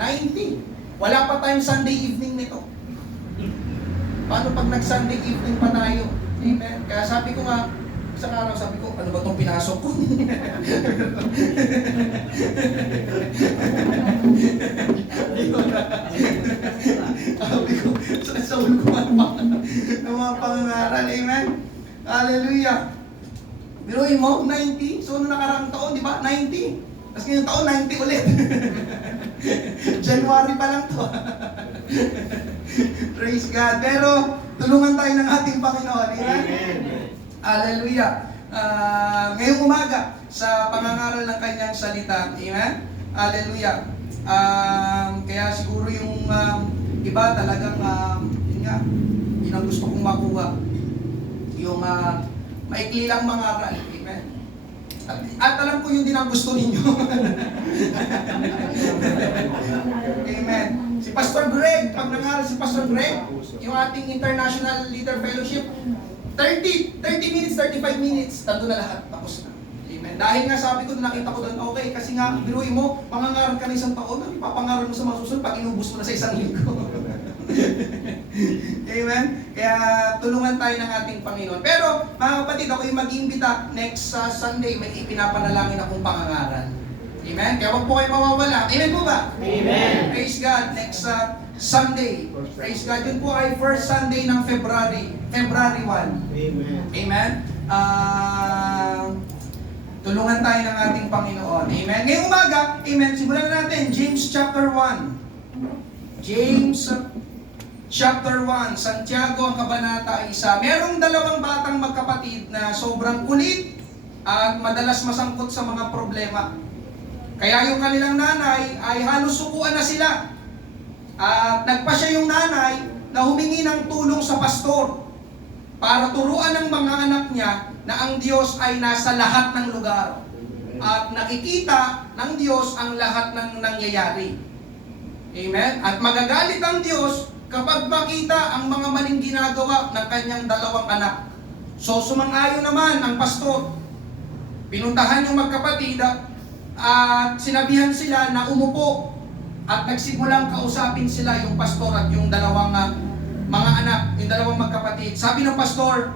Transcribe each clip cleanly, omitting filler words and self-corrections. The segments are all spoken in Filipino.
90. Wala pa tayong Sunday evening nito. Paano pag nag-Sunday evening pa tayo? Amen? Kaya sabi ko nga, isang araw sabi ko, ano ba itong pinasok ko? Sabi ko, sa ulo ko ng mga pangangaral. Amen? Hallelujah! Biruin mo, 90. So, nung nakaraang taon, di ba? 90. Tapos ngayong taon, 90 ulit. January pa lang to. Praise God. Pero, tulungan tayo ng ating Panginoon. Amen? Hallelujah. Ngayong umaga, sa pangangaral ng kanyang salita. Amen? Hallelujah. Kaya siguro yung iba talagang, yun nga, yun ang gusto kong makuha. Yung maikli lang mangaral. Amen? At alam ko yun din ang gusto ninyo. Amen. Si Pastor Greg, pag nangaral si Pastor Greg, yung ating International Leader Fellowship, 30 minutes, 35 minutes, tando na lahat, tapos na. Amen. Dahil nga sabi ko, nakita ko doon, okay, kasi nga, biruin mo, mangangaral ka na isang taon, ano ipapangaral mo sa mga susunod pag inubos mo na sa isang linggo. Amen? Kaya tulungan tayo ng ating Panginoon. Pero mga kapatid, ako yung mag-iimbita next Sunday, may ipinapanalangin akong pangangaral. Amen? Kaya huwag po kayo mawawala. Amen po ba? Amen. Praise God. Next Sunday. Praise God. Yun po ay first Sunday ng February 1. Amen. Amen? Tulungan tayo ng ating Panginoon. Amen? Ngayong umaga, amen, simulan natin James chapter 1. James chapter 1, Santiago ang kabanata ay 1. Merong dalawang batang magkapatid na sobrang kulit at madalas masangkot sa mga problema. Kaya yung kanilang nanay ay halos sukuan na sila. At nagpasya yung nanay na humingi ng tulong sa pastor para turuan ng mga anak niya na ang Diyos ay nasa lahat ng lugar. At nakikita ng Diyos ang lahat ng nangyayari. Amen? At magagalit ang Diyos kapag makita ang mga maling ginagawa ng kanyang dalawang anak. So sumang-ayon naman ang pastor. Pinuntahan yung magkapatid at sinabihan sila na umupo at nagsimulang kausapin sila yung pastor at yung dalawang mga anak, yung dalawang magkapatid. Sabi ng pastor,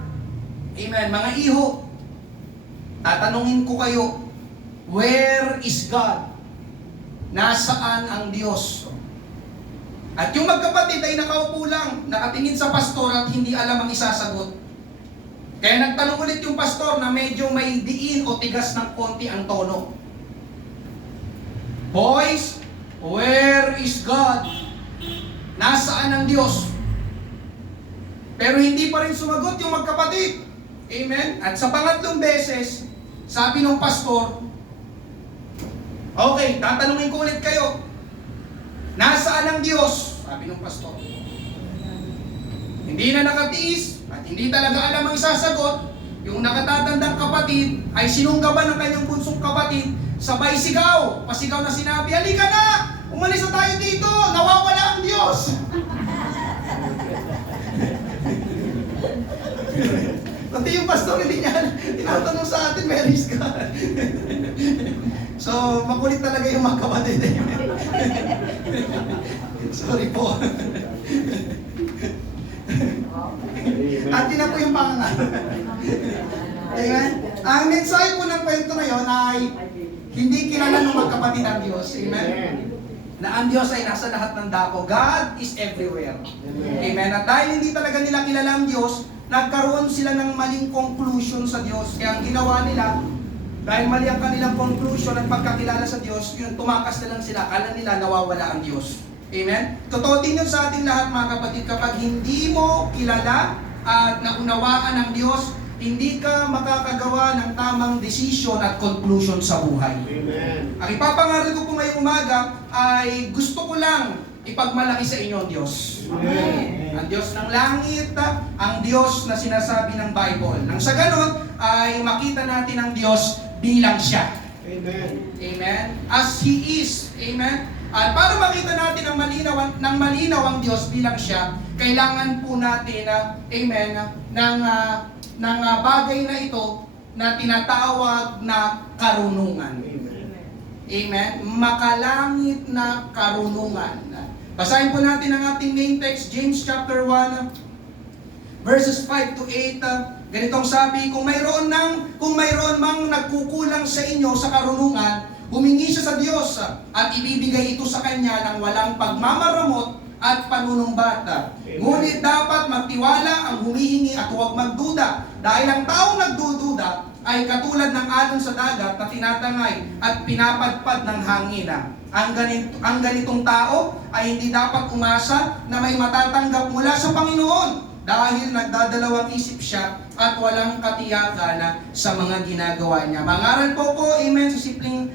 amen, mga iho, tatanungin ko kayo, where is God? Nasaan ang Diyos? At yung magkapatid ay nakaupo lang, nakatingin sa pastor at hindi alam ang isasagot. Kaya nagtanong ulit yung pastor na medyo may diin o tigas ng konti ang tono. Boys, where is God? Nasaan ang Diyos? Pero hindi pa rin sumagot yung magkapatid. Amen? At sa pangatlong beses, sabi ng pastor, okay, tatanungin ko ulit kayo. Nasaan ang Diyos? Sabi ng pastor. Hindi na nakatiis at hindi talaga alam ang isasagot. Yung nakatatandang kapatid ay sinunggaban ng kanyang bunsong kapatid, sabay sigaw. Pasigaw na sinabi, halika na! Umalis na tayo dito! Nawawala ang Diyos! Pati yung pastor hindi niya tinatanong sa atin, where is God? So, makulit talaga yung mga kapatid. Sorry po. Atin na po yung pangangaral. Amen? Ang mensahe po ng kwento na yun ay hindi kilala ng mga kapatid ang Diyos. Amen? Na ang Diyos ay nasa lahat ng dako. God is everywhere. Amen? At dahil hindi talaga nila kilala ang Diyos, nagkaroon sila ng maling conclusion sa Diyos. Kaya ang ginawa nila, dahil mali ang kanilang conclusion at pagkakilala sa Diyos, yun, tumakas na lang sila. Kala nila nawawala ang Diyos. Amen? Totoo din yun sa ating lahat mga kapatid. Kapag hindi mo kilala at naunawaan ang Diyos, hindi ka makakagawa ng tamang decision at conclusion sa buhay. Amen. Ang ipapangaral ko po ngayong umaga ay gusto ko lang ipagmalaki sa inyo ang Diyos. Amen. Ang Diyos ng langit, ang Diyos na sinasabi ng Bible. Nang sa ganon ay makita natin ang Diyos bilang siya. Amen. Amen? As He is. Amen? At para makita natin ng malinaw ang Diyos bilang siya, kailangan po natin, amen, ng bagay na ito na tinatawag na karunungan. Amen. Amen? Makalangit na karunungan. Basahin po natin ang ating main text, James chapter 1, verses 5 to 8. Ganitong sabi, kung mayroon mang nagkukulang sa inyo sa karunungan, humingi siya sa Diyos at ibibigay ito sa Kanya ng walang pagmamaramot at panunumbat. Ngunit dapat magtiwala ang humihingi at huwag magduda. Dahil ang taong nagdududa ay katulad ng alon sa dagat na tinatangay at pinapadpad ng hangin. Ang ganitong tao ay hindi dapat umasa na may matatanggap mula sa Panginoon dahil nagdadalawang isip siya at walang katiyakan sa mga ginagawa niya. Mangaral po ko, amen, sa simpleng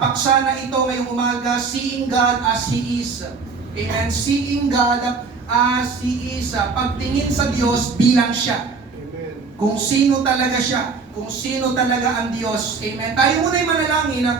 paksa na ito ngayong umaga, seeing God as He is. Amen, seeing God as He is. Pagtingin sa Diyos bilang siya. Amen. Kung sino talaga siya, kung sino talaga ang Diyos. Amen. Tayo muna'y manalangin na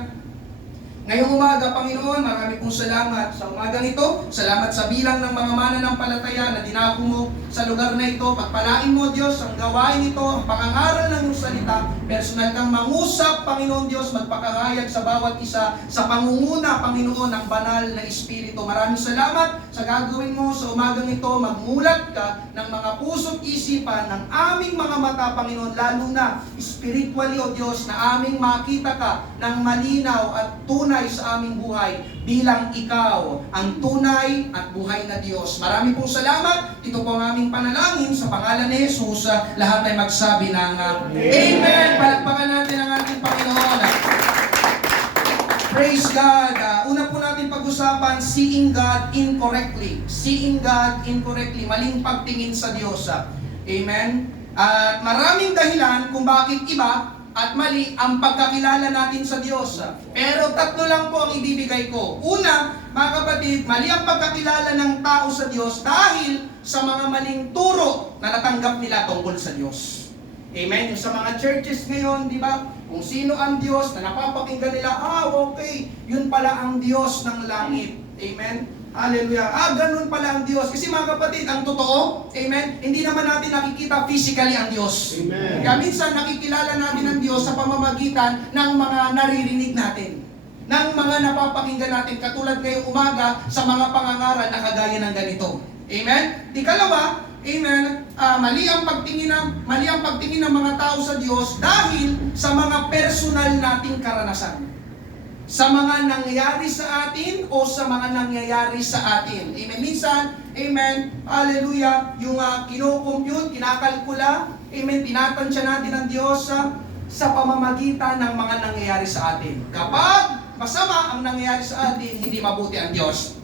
ngayong umaga, Panginoon, marami pong salamat sa umagang ito. Salamat sa bilang ng mga mananampalataya na dinako mo sa lugar na ito. Pagpalain mo, Diyos, ang gawain ito, ang pangangaral ng iyong salita. Personal kang mangusap, Panginoon Diyos, magpakahayag sa bawat isa sa pangunguna, Panginoon, ng banal na Espiritu. Maraming salamat sa gagawin mo sa umagang ito. Magmulat ka ng mga puso't isipan ng aming mga mata, Panginoon, lalo na spiritually, O Diyos, na aming makita ka ng malinaw at tunay sa aming buhay bilang ikaw ang tunay at buhay na Diyos. Marami pong salamat. Ito po ang aming panalangin sa pangalan ni Jesus. Lahat ay magsabi ng Amen. Palakpakan natin ang ating Panginoon. Praise God. Una po natin pag-usapan, seeing God incorrectly. Seeing God incorrectly. Maling pagtingin sa Diyos. Amen. At maraming dahilan kung bakit iba at mali ang pagkakilala natin sa Diyos. Pero tatlo lang po ang ibibigay ko. Una, mga kapatid, mali ang pagkakilala ng tao sa Diyos dahil sa mga maling turo na natanggap nila tungkol sa Diyos. Amen? Yung sa mga churches ngayon, di ba? Kung sino ang Diyos na napapakinggan nila, okay, yun pala ang Diyos ng langit. Amen? Hallelujah. Ganun pala ang Diyos. Kasi mga kapatid, ang totoo, amen, hindi naman natin nakikita physically ang Diyos. Amen. Kaya minsan nakikilala natin ang Diyos sa pamamagitan ng mga naririnig natin, ng mga napapakinggan natin, katulad ngayong umaga sa mga pangangaral na kagaya ng ganito. Amen? Ikalawa, amen, mali ang pagtingin ng mga tao sa Diyos dahil sa mga personal nating karanasan. Sa mga nangyayari sa atin o sa mga nangyayari sa atin. Amen. Minsan, amen, hallelujah, yung kinocompute, kinakalkula, amen, tinatansya natin ang Diyos sa pamamagitan ng mga nangyayari sa atin. Kapag masama ang nangyayari sa atin, hindi mabuti ang Diyos.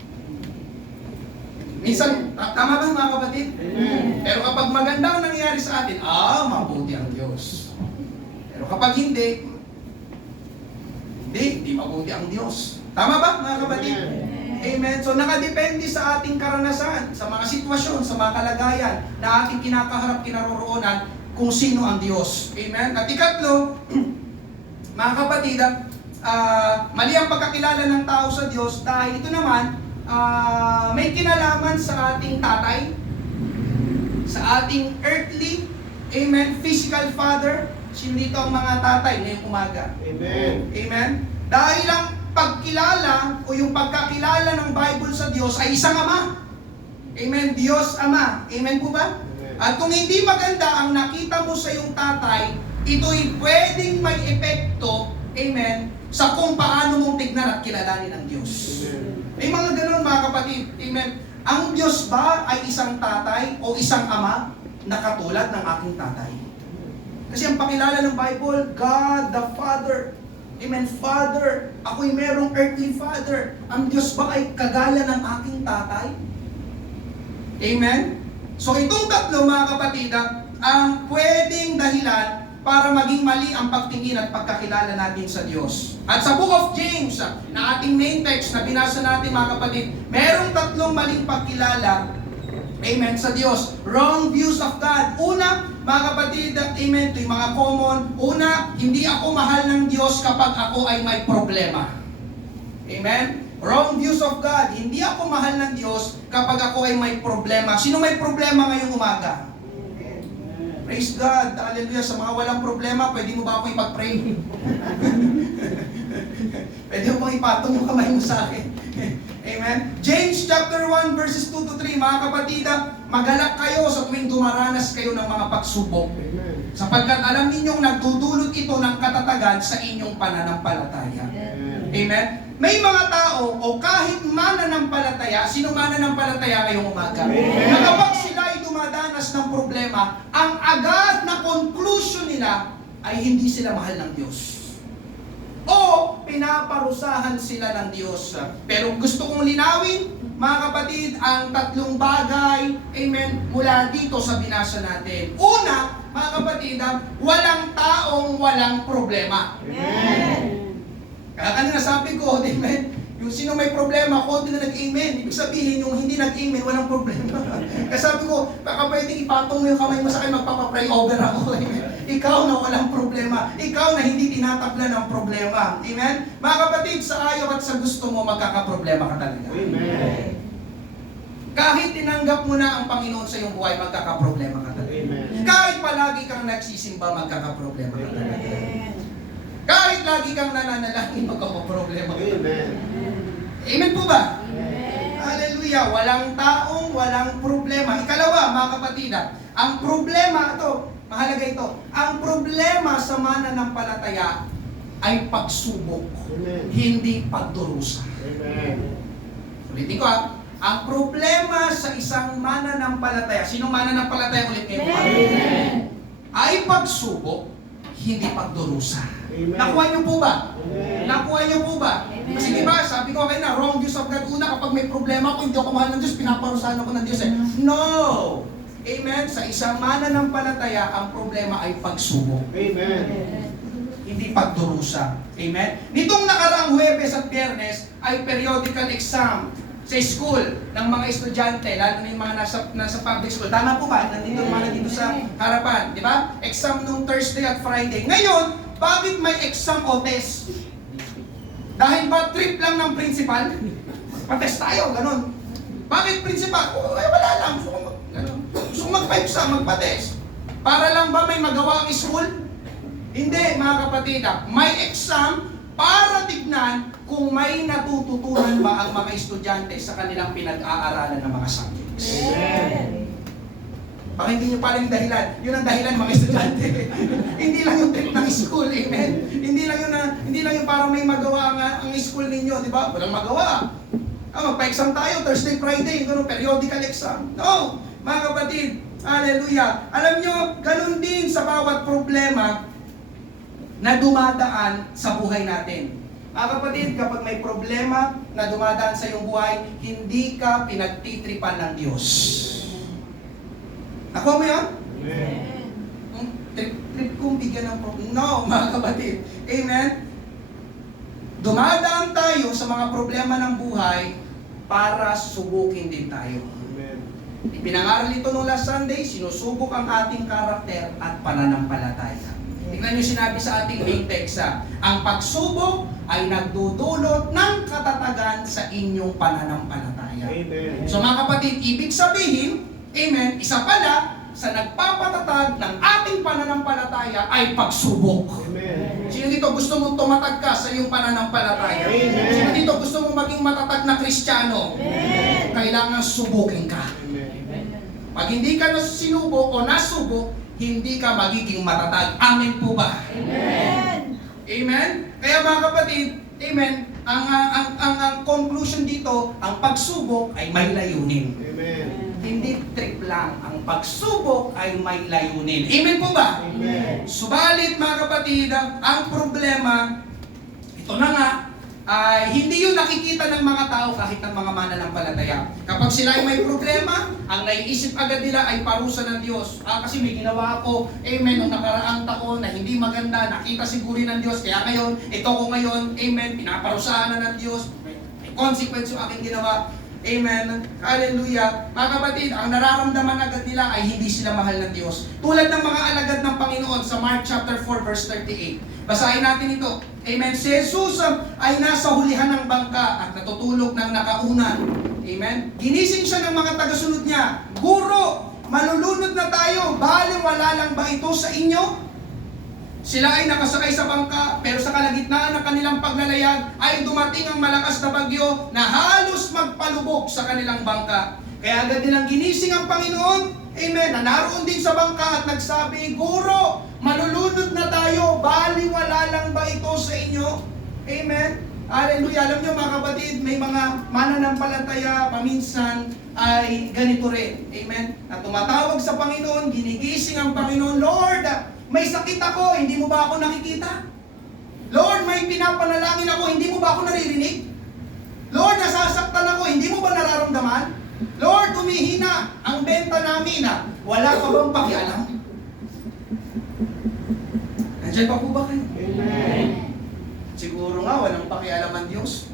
Minsan, tama ba mga kapatid? Amen. Pero kapag maganda ang nangyayari sa atin, mabuti ang Diyos. Pero kapag hindi mabuti ang Diyos. Tama ba mga kapatid? Amen. So nakadepende sa ating karanasan, sa mga sitwasyon, sa mga kalagayan na ating kinakaharap, kinaroroonan kung sino ang Diyos. Amen. At ikatlo, mga kapatid, mali ang pagkakilala ng tao sa Diyos dahil ito naman may kinalaman sa ating tatay, sa ating earthly, amen, physical father. Sino dito ang mga tatay ngayong umaga? Amen. Amen? Dahil ang pagkilala o yung pagkakilala ng Bible sa Diyos ay isang Ama. Amen? Diyos Ama. Amen po ba? Amen. At kung hindi maganda ang nakita mo sa iyong tatay, ito'y pwedeng may epekto, amen, sa kung paano mong tignan at kilalanin ang Diyos. Amen. May mga ganun mga kapatid. Amen? Ang Diyos ba ay isang tatay o isang ama na katulad ng aking tatay? Kasi ang pakilala ng Bible, God the Father. Amen, Father. Ako'y merong earthly father. Ang Diyos ba ay kagaya ng aking tatay? Amen? So itong tatlo mga kapatid, ang pwedeng dahilan para maging mali ang pagtingin at pagkakilala natin sa Diyos. At sa Book of James, na ating main text na binasa natin mga kapatid, merong tatlong maling pagkilala, amen, sa Diyos. Wrong views of God. Una, mga kapatid, amen, ito yung mga common. Una, hindi ako mahal ng Diyos kapag ako ay may problema. Amen? Wrong views of God. Hindi ako mahal ng Diyos kapag ako ay may problema. Sino may problema ngayong umaga? Praise God. Hallelujah. Sa mga walang problema, pwede mo ba ako ipag-pray? Pwede mo bang ipatong yung kamay mo sa akin? Amen? James chapter 1 verses 2 to 3. Mga kapatid, magalak kayo sa tuwing dumaranas kayo ng mga pagsubok. Amen. Sapagkat alam ninyong nagdudulot ito ng katatagan sa inyong pananampalataya. Amen? May mga tao o kahit mananampalataya, sino mananampalataya ngayong umaga? Na kapag sila ay dumadanas ng problema, ang agad na conclusion nila ay hindi sila mahal ng Diyos. O pinaparusahan sila ng Diyos. Pero gusto kong linawin, mga kapatid, ang tatlong bagay, amen, mula dito sa binasa natin. Una, mga kapatid, walang taong walang problema. Amen. Kaya kanina sabi ko, amen, yung sino may problema, konti na nag-amen. Ibig sabihin, yung hindi nag-amen, walang problema. Kaya sabi ko, baka pwedeng ipatong mo yung kamay mo sa akin, magpapapray over ako. Amen. Ikaw na walang problema. Ikaw na hindi tinatabla ng problema. Amen? Mga kapatid, sa ayaw at sa gusto mo, magkakaproblema ka talaga. Amen. Kahit tinanggap mo na ang Panginoon sa iyong buhay, magkakaproblema ka talaga. Amen. Kahit palagi kang nagsisimba, magkakaproblema ka talaga. Amen. Kahit lagi kang nananalangin, magkakaproblema ka talaga. Amen. Amen po ba? Amen. Hallelujah. Walang taong walang problema. Ikalawa, mga kapatid, ang problema, ito, mahalaga ito, ang problema sa mananampalataya ay pagsubok, Amen. hindi pagdurusa. Amen. Ulitin ko ang problema sa isang mananampalataya, sinong mananampalataya ulit ngayon? Amen. Ay pagsubok, hindi pagdurusa. Amen. Nakuha niyo po ba? Amen. Nakuha niyo po ba? Amen. Kasi diba, sabi ko kayo na, wrong use of God. Una, kapag may problema ako, hindi ako mahal ng Diyos, pinaparusahan ako ng Diyos eh. No! Amen? Sa isang mananampalataya, ang problema ay pagsubok, Amen. hindi pagdurusa. Amen? Nitong nakaraang Huwebes at Biyernes ay periodical exam sa school ng mga estudyante, lalo na yung mga nasa public school. Tama po ba? Nandito yung mga nandito sa harapan. Di ba? Exam nung Thursday at Friday. Ngayon, bakit may exam o test? Dahil ba trip lang ng principal? Patest tayo, ganun. Bakit principal? Wala lang. Gusto ko magpa-exam, magpa-test. Para lang ba may magawa ang school? Hindi, mga kapatid. May exam para tignan kung may natututunan ba ang mga estudyante sa kanilang pinag-aaralan ng mga subjects. Amen. Baka hindi nyo pala yung dahilan. Yun ang dahilan, mga estudyante. Hindi lang yung trip ng school, amen? Hindi lang yung para may magawa ang school ninyo, di ba? Walang magawa. Magpa-exam tayo, Thursday, Friday, periodical exam. No! Mga kapatid, hallelujah. Alam nyo, ganun din sa bawat problema na dumadaan sa buhay natin. Mga kapatid, kapag may problema na dumadaan sa iyong buhay, hindi ka pinagtitripan ng Diyos. Ako mo yan? Amen. Trip kong bigyan ng problema. No, mga kapatid. Amen? Dumadaan tayo sa mga problema ng buhay para subukin din tayo. Amen. Ipinangaral ito nung last Sunday, sinusubok ang ating karakter at pananampalataya. Tingnan nyo sinabi sa ating main text, ang pagsubok ay nagdudulot ng katatagan sa inyong pananampalataya. Amen. So mga kapatid, ibig sabihin, amen, isa pala sa nagpapatatag ng ating pananampalataya ay pagsubok. Amen. Sino dito gusto mong tumatag ka sa iyong pananampalataya? Amen. Sino dito gusto mong maging matatag na Kristiyano? Amen. Kailangan subukin ka. Amen. Pag hindi ka nasubok o nasubok, hindi ka magiging matatag. Amen po ba? Amen. Amen? Kaya mga kapatid, amen, ang conclusion dito, ang pagsubok ay may layunin. Amen. Hindi trip lang. Ang pagsubok ay may layunin. Amen po ba? Amen. Subalit mga kapatid, ang problema, ito na nga, ay hindi yun nakikita ng mga tao kahit ng mga mananampalataya. Kapag sila ay may problema, ang naiisip agad nila ay parusa ng Diyos. Kasi may ginawa ako, amen, nung nakaraang taon na hindi maganda, nakita siguro ng Diyos. Kaya ngayon, ito ko ngayon, amen, pinaparusahan na ng Diyos. May consequence yung aking ginawa. Amen. Hallelujah. Mga kapatid, ang nararamdaman agad nila ay hindi sila mahal ng Diyos. Tulad ng mga alagad ng Panginoon sa Mark chapter 4 verse 38. Basahin natin ito. Amen. Si Jesus ay nasa hulihan ng bangka at natutulog ng nakaunan. Amen. Ginising siya ng mga tagasunod niya. Guro, malulunod na tayo. Baliwala lang ba ito sa inyo? Sila ay nakasakay sa bangka, pero sa kalagitnaan ng kanilang paglalayag ay dumating ang malakas na bagyo na halos magpalubog sa kanilang bangka. Kaya agad nilang ginising ang Panginoon, amen, na naroon din sa bangka at nagsabi, Guro, malulunod na tayo, baliwala lang ba ito sa inyo? Amen. Hallelujah. Alam nyo mga kapatid, may mga mananampalataya paminsan ay ganito rin. Amen. Na tumatawag sa Panginoon, ginigising ang Panginoon, Lord, may sakit ako, hindi mo ba ako nakikita? Lord, may pinapanalangin ako, hindi mo ba ako naririnig? Lord, nasasaktan ako, hindi mo ba nararamdaman? Lord, tumihina ang benta namin na wala ka bang pakialam? Nandiyan pa po ba kayo? Amen. Siguro nga, walang pakialam ang Diyos.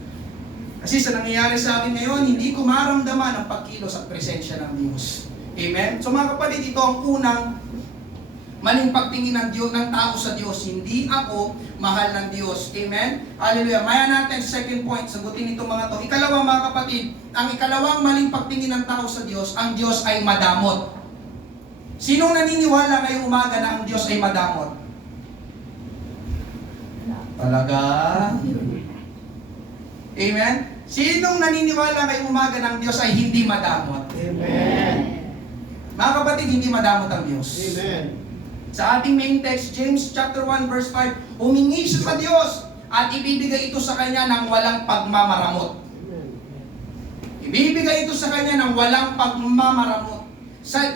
Kasi sa nangyayari sa akin ngayon, hindi ko maramdaman ang pagkilos at presensya ng Diyos. Amen? So mga kapatid, ito ang unang maling pagtingin ng Diyos, ng tao sa Diyos. Hindi ako mahal ng Diyos. Amen? Hallelujah. Maya natin, second point, sagutin itong mga to. Ikalawang mga kapatid, ang ikalawang maling pagtingin ng tao sa Diyos, ang Diyos ay madamot. Sinong naniniwala ngayong umaga na ang Diyos ay madamot? Talaga? Amen? Sinong naniniwala ngayong umaga ng Diyos ay hindi madamot? Amen. Mga kapatid, hindi madamot ang Diyos. Amen. Sa ating main text, James chapter 1 verse 5, humingi siya sa Diyos at ibibigay ito sa Kanya ng walang pagmamaramot. Ibibigay ito sa Kanya ng walang pagmamaramot.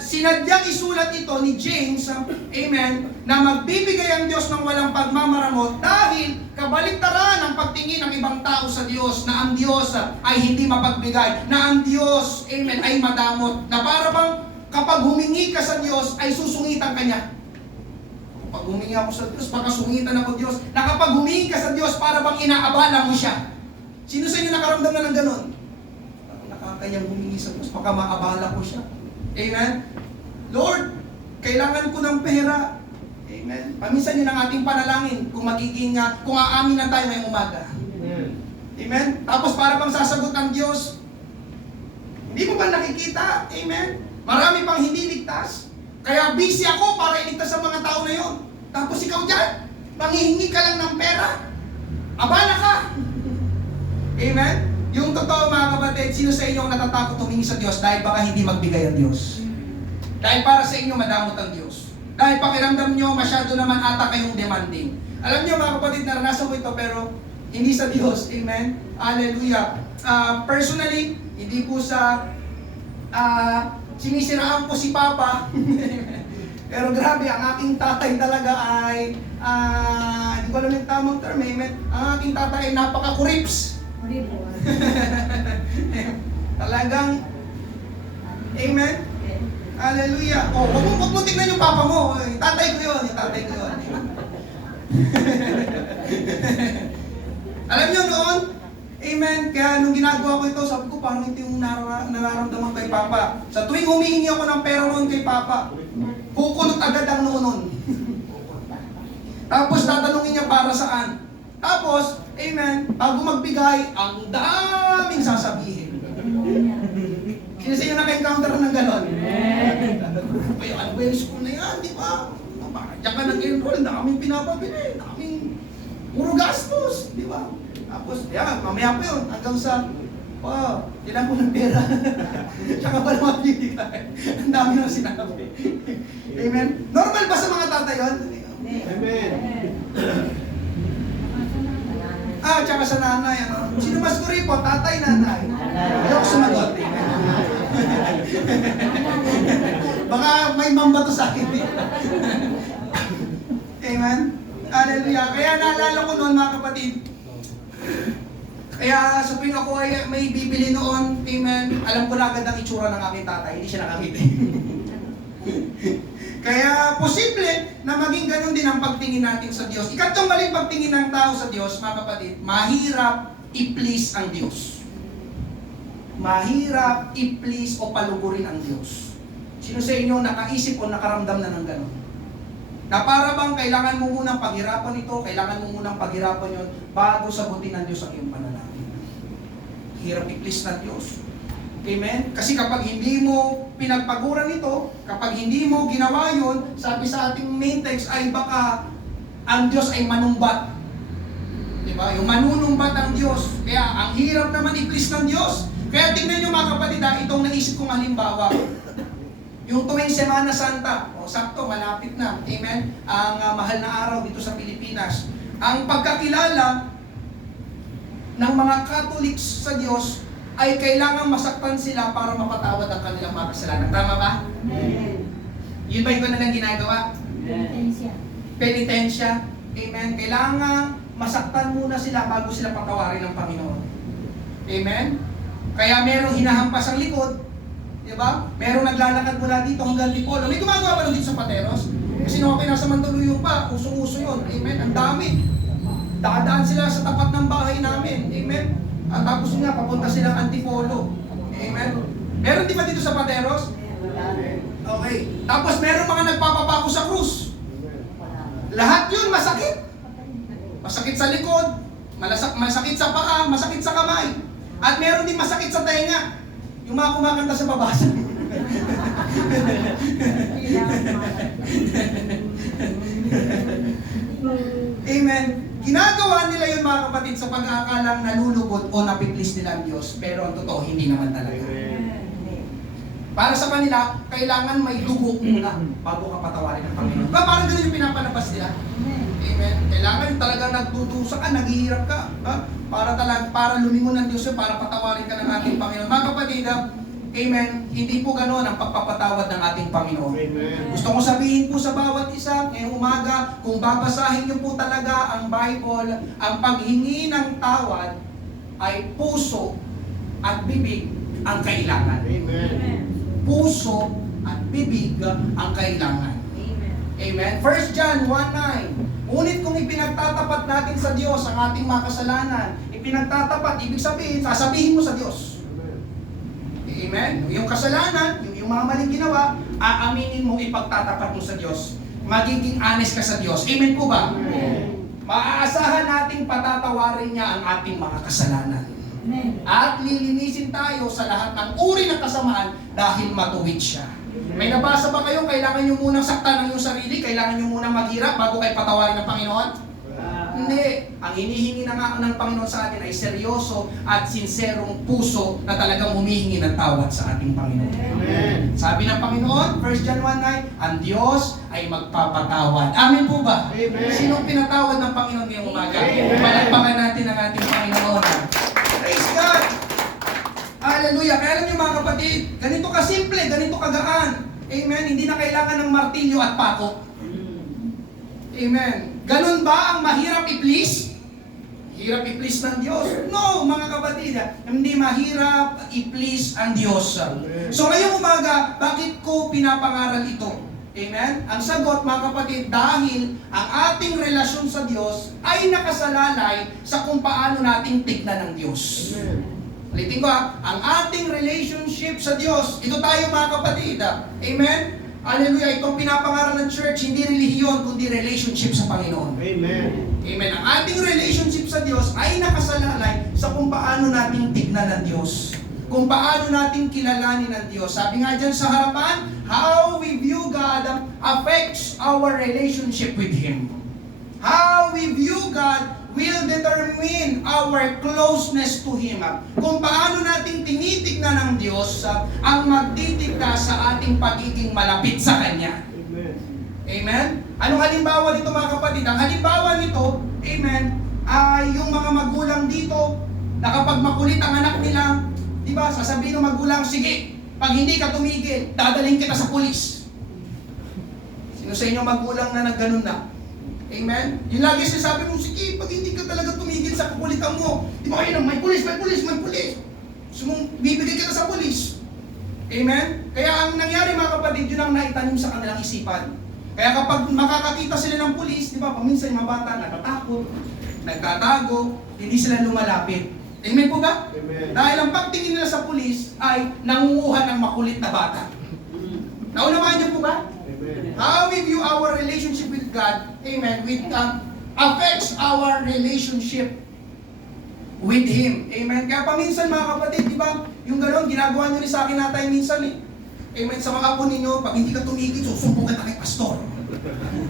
Sinadyang isulat ito ni James, amen, na magbibigay ang Diyos ng walang pagmamaramot dahil kabaliktaran ang pagtingin ng ibang tao sa Diyos na ang Diyos ay hindi mapagbigay, na ang Diyos, amen, ay madamot, na para bang kapag humingi ka sa Diyos ay susungitan ka niya. Kapag humingi ako sa Diyos, baka sungitan ako Diyos, na kapag humingi ka sa Diyos para bang inaabala mo siya. Sino sa inyo nakaramdam na ng ganon? Nakakayang humingi sa Diyos, baka maabala ko siya. Amen? Lord, kailangan ko ng pera. Amen? Paminsan yun ang ating panalangin kung magiging, kung aamin na tayo may umaga. Amen. Amen? Tapos para bang sasagot ang Diyos, hindi mo ba nakikita? Amen? Marami pang hindi ligtas. Kaya busy ako para iligtas sa mga tao na yon. Tapos ikaw dyan, manghihingi ka lang ng pera. Abala ka. Amen? Yung totoo mga kapatid, sino sa inyo ang natatakot humingi sa Diyos dahil baka hindi magbigay ang Diyos? Dahil para sa inyo madamot ang Diyos. Dahil pakiramdam nyo, masyado naman ata kayong demanding. Alam nyo mga kapatid, naranasan ko ito pero hindi sa Diyos. Amen? Hallelujah. Personally, hindi po sa sinisiraan ko si Papa. Pero grabe, ang aking tatay talaga ay, hindi ko alam yung tamang term, amen? Ang aking tatay ay napaka-kurips. Talagang, amen? Hallelujah. Oh, wag mo tignan yung papa mo. Yung tatay ko yun, yung tatay ko yun. Alam nyo noon, amen, kaya nung ginagawa ko ito, sabi ko parang ito yung nararamdaman kay Papa. Sa tuwing humihingi ako ng pera noon kay Papa, kukulot agad ang noo nun. Tapos tatanungin niya para saan. Tapos, amen, bago magbigay, ang daming sasabihin. Sino sa inyo naka-encounter ng ganon? Ano ba yung school na yan, di ba? Diyan ka nag-enroll, daming pinapabili, daming puro gastos, di ba? Tapos, yan, mamaya pa yun, hanggang sa, wow, kailangan ko ng pera. Tsaka pa naman bibigay. Ang dami nang sinabi. Amen? Normal ba sa mga tatay yun? Amen. Tsaka sa nanay. Ano? Sino mas kuripo? Tatay, nanay? Ayoko sumagot. Baka may mambato sa akin. Amen? Hallelujah. Kaya naalala ko noon mga kapatid, kaya sa tuwing ako ay may bibili noon, amen, alam ko na agad ang itsura ng aking tatay, hindi siya nakangiti. Kaya posible na maging ganun din ang pagtingin natin sa Diyos. Ikatlong maling pagtingin ng tao sa Diyos, mga kapatid, mahirap i-please ang Diyos. Mahirap i-please o palugurin ang Diyos. Sino sa inyo nakaisip o nakaramdam na ng ganun? Na para bang kailangan mo munang paghirapan ito, kailangan mo munang paghirapan yon bago sagutin ng Diyos ang iyong panalangin. Hirap i-please ng Diyos. Amen? Kasi kapag hindi mo pinagpaguran ito, kapag hindi mo ginawa yun, sabi sa ating main text ay baka ang Diyos ay manumbat. Diba? Yung manunumbat ang Diyos. Kaya ang hirap naman i-please ng Diyos. Kaya tingnan nyo mga kapatid, itong naisip kong halimbawa. Yung tuwing Semana Santa, o sakto, malapit na, amen, ang mahal na araw dito sa Pilipinas. Ang pagkakilala ng mga Catholics sa Diyos ay kailangan masaktan sila para mapatawad ang kanilang mga kasalanan. Tama ba? Yun ba yung kanilang ginagawa? Penitensya. Amen. Kailangan masaktan muna sila bago sila patawarin ng Panginoon. Amen? Kaya merong hinahampas ang likod. Diba? Merong naglalakad mula dito hanggang Dipolo. May gumagawa ba dito sa Pateros? Kasi nung ako nasa Mandaluyong pa, usong-uso yun. Amen? Ang dami. Dadaan sila sa tapat ng bahay namin. Amen? At tapos nga, papunta silang Antipolo. Amen? Meron di ba dito sa Pateros? Okay. Tapos meron mga nagpapapako sa krus. Lahat yun masakit. Masakit sa likod, masakit sa paa, masakit sa kamay. At meron din masakit sa tenga. Yung mga kumakanta sa babasa. Amen. Ginagawa nila yun mga kapatid sa pag-aakalang nalulugod o napiplis nila ang Diyos. Pero ang totoo, hindi naman talaga. Para sa kanila, kailangan may dugo muna bago ka patawarin ng Panginoon. Parang ganun yung pinapalabas nila. Amen. Kailangan talaga nagdudusa ka, naghihirap ka. Para lumingon ng Diyos, para patawarin ka ng ating Panginoon. Mga kapatid, amen, hindi po gano'n ang pagpapatawad ng ating Panginoon. Amen. Gusto ko sabihin po sa bawat isa, ngayong umaga, kung babasahin niyo po talaga ang Bible, ang paghingi ng tawad ay puso at bibig ang kailangan. Amen. Puso at bibig ang kailangan. Amen. 1 John 1:9. Ngunit kung ipinagtatapat natin sa Diyos ang ating mga kasalanan, ipinagtatapat, ibig sabihin, sasabihin mo sa Diyos. Amen. Yung kasalanan, yung mga maling ginawa, aaminin mo, ipagtatapat mo sa Diyos. Magiging honest ka sa Diyos. Amen po ba? Amen. Maaasahan nating patatawarin niya ang ating mga kasalanan. At lilinisin tayo sa lahat ng uri ng kasamaan dahil matuwid siya. May nabasa ba kayo, kailangan nyo munang saktan ang iyong sarili, kailangan nyo munang maghirap bago kayo patawarin ng Panginoon? Hindi. Ang hinihingi na nga ng Panginoon sa atin ay seryoso at sinserong puso na talagang humihingi ng tawad sa ating Panginoon. Amen. Sabi ng Panginoon, 1 John 1:9, ang Diyos ay magpapatawad. Amen po ba? Amen. Sinong pinatawad ng Panginoon ngayong umaga? Amen. Palakpakan natin ang ating Panginoon. Praise God! Hallelujah! Kaya alam niyo mga kapatid, ganito kasimple, ganito kagaan. Amen? Hindi na kailangan ng martilyo at pako. Amen. Ganun ba ang mahirap i-please? Hirap i-please ng Diyos? No, mga kapatid. Hindi mahirap i-please ang Diyos. So ngayong umaga, bakit ko pinapangaral ito? Amen? Ang sagot, mga kapatid, dahil ang ating relasyon sa Diyos ay nakasalalay sa kung paano nating tignan ng Diyos. Ulitin ko ang ating relationship sa Diyos, ito tayo mga kapatid. Amen? Hallelujah, itong pinapangaral ng church, hindi relihiyon, kundi relationship sa Panginoon. Amen. Amen. Ang ating relationship sa Diyos ay nakasalalay sa kung paano nating tignan ng Diyos. Kung paano natin kilalanin ng Diyos. Sabi nga dyan sa harapan, how we view God affects our relationship with Him. How we view God will determine our closeness to Him. Kung paano natin tinitignan ng Diyos ang magtitigda sa ating pagiging malapit sa Kanya. Amen. Amen? Anong halimbawa nito mga kapatid? Ang halimbawa nito, amen, ay yung mga magulang dito na kapag makulit ang anak nila, di ba, sasabihin ng magulang, sige, pag hindi ka tumigil, dadalhin kita sa pulis. Sino sa inyo magulang na nagganon na? Amen? Yung lagi sinasabi mo, sige, pag hindi ka talaga tumigil sa kakulitan mo, di ba kayo na, may pulis, may pulis, may pulis. So, bibigay kita sa pulis. Amen? Kaya ang nangyari mga kapatid, yun ang naitanim sa kanilang isipan. Kaya kapag makakakita sila ng pulis, di ba, paminsan yung mga bata natatakot, nagtatago, hindi sila lumalapit. Amen po ba? Amen. Dahil ang pagtingin nila sa pulis ay nangunguha ng makulit na bata. Naunawaan niyo po ba? Amen. How we view our relationship with God, amen, affects our relationship with Him. Amen. Kaya paminsan mga kapatid, di ba, yung gano'n, Panginoon, ginagawa nyo rin sa akin natay minsan eh. Amen. Sa mga apo ninyo, pag hindi ka tumigil, susumbong kita kay pastor.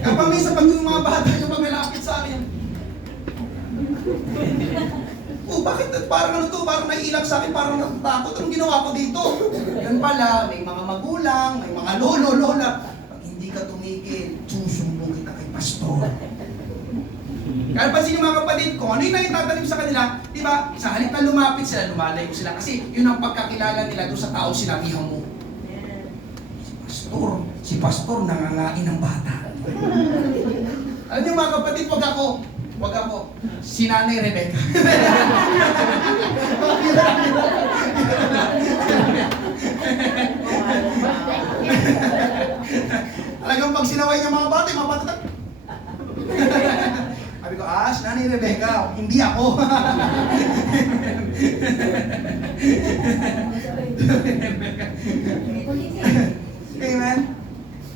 Kapag minsan, pag yung mga bata nyo mamalapit sa akin, oh, bakit parang ano to? Parang naiilang sa akin, parang natatakot. Anong ginawa ko dito? Yan pala, may mga magulang, may mga lolo, lola. Pag hindi ka tumigil, susumbong kita kay pastor. Kaya pansin yung mga kapatid ko, ano yung naitatanim sa kanila? Di ba? Sa halip na lumapit sila, lumalayo sila. Kasi yun ang pagkakilala nila doon sa tao sinabihan mo. Si pastor nangangain ng bata. Alam niyo mga kapatid, wag ako. Si Nanay Rebecca. Talagang pag sinaway niya mga bata, sabi ko, si Nanay Rebecca, hindi ako. Amen?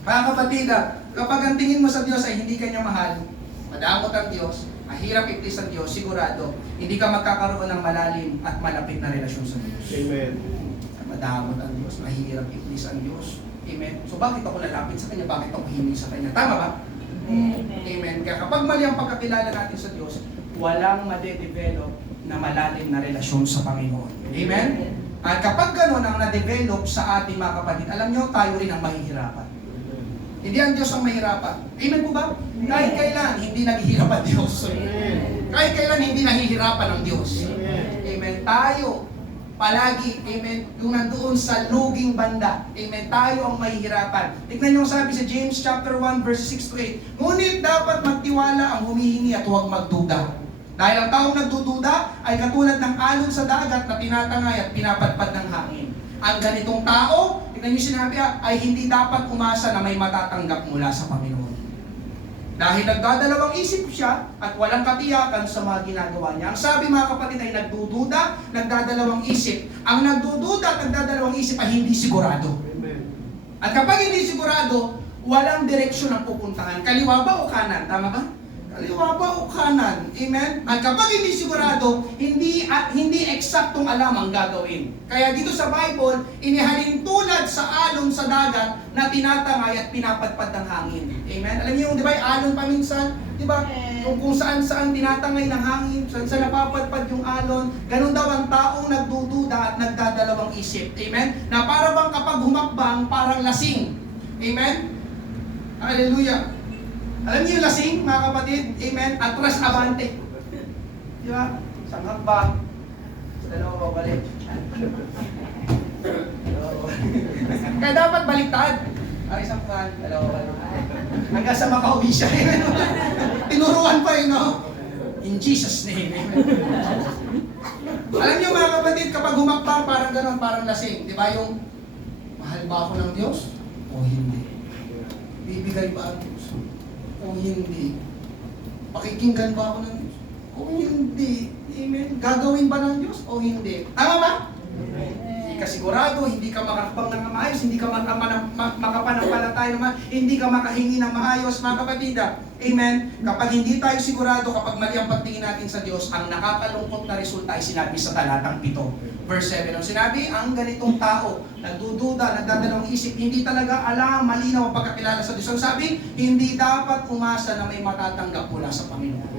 Mga kapatid, kapag ang tingin mo sa Diyos ay hindi ka niya mahal, madamot ang Diyos, mahirap i-please ang Diyos, sigurado, hindi ka magkakaroon ng malalim at malapit na relasyon sa Diyos. Amen. Madamot ang Diyos, mahirap i-please ang Diyos. Amen? So bakit ako lalapit sa Kanya? Bakit ako hihingi sa Kanya? Tama ba? Amen. Kaya kapag mali ang pagkakilala natin sa Diyos, walang madedevelop na malalim na relasyon sa Panginoon. Amen? At kapag gano'n ang na-develop sa ating mga kapatid, alam nyo, tayo rin ang mahihirapan. Hindi ang Diyos ang mahirapan. Amen po ba? Kahit kailan, hindi naghihirap ang Diyos. Kahit kailan, hindi nahihirapan ang Diyos. Amen. Tayo, palagi, amen, yung nandoon sa luging banda. Amen. Tayo ang mahihirapan. Tignan nyo sabi sa James chapter 1, verse 6 to 8. Ngunit dapat magtiwala ang humihingi at huwag magduda. Dahil ang taong nagdududa ay katulad ng alon sa dagat na tinatangay at pinapadpad ng hangin. Ang ganitong tao, tignan nyo sinabi ay hindi dapat umasa na may matatanggap mula sa Panginoon. Dahil nagdadalawang isip siya at walang katiyakan sa mga ginagawa niya. Ang sabi mga kapatid ay nagdududa, nagdadalawang isip. Ang nagdududa at nagdadalawang isip ay hindi sigurado. At kapag hindi sigurado, walang direksyon ang pupuntahan. Kaliwa ba o kanan? Tama ba? Kaliwa ba o kanan? Amen? At kapag hindi sigurado, hindi eksaktong alam ang gagawin. Kaya dito sa Bible, inihalin tulad sa alon sa dagat na tinatangay at pinapadpad ng hangin. Amen? Alam niyo yung, di ba, yung alon paminsan? Di ba? Yung kung saan tinatangay ng hangin, saan napapadpad yung alon, ganun daw ang taong nagdududa at nagdadalawang isip. Amen? Na para bang kapag humakbang, parang lasing. Amen? Hallelujah. Alam niyo yung lasing, mga kapatid? Amen? Atras abante. Di ba? Isang hakbang. Dalawa babalik. Kaya dapat baliktad. Isang kan, dalawa balik. Hanggang sa makauwi siya. Tinuruan pa no? In Jesus' name. Amen. Alam niyo mga kapatid, kapag humakbang, parang gano'n, parang lasing. Di ba yung, mahal ba ako ng Diyos? O hindi? Bibigay ba ang Diyos? O hindi? Pakikinggan ba ako ng Diyos? O hindi? Amen? Gagawin ba ng Diyos? O hindi? Tama ba? Hindi ka sigurado, hindi ka makakapang ng maayos, hindi ka makapanampalataya naman, hindi ka makahingi ng maayos, mga kapatid. Amen? Kapag hindi tayo sigurado, kapag mali ang pagtingin natin sa Diyos, ang nakakalungkot na resulta ay sinabi sa talatang 7. Verse 7, ang sinabi, ang ganitong tao, nagdududa, nagdadalawang isip, hindi talaga alam, malinaw ang pagkakilala sa Diyos. Ang sabi, hindi dapat umasa na may matatanggap mula sa Panginoon.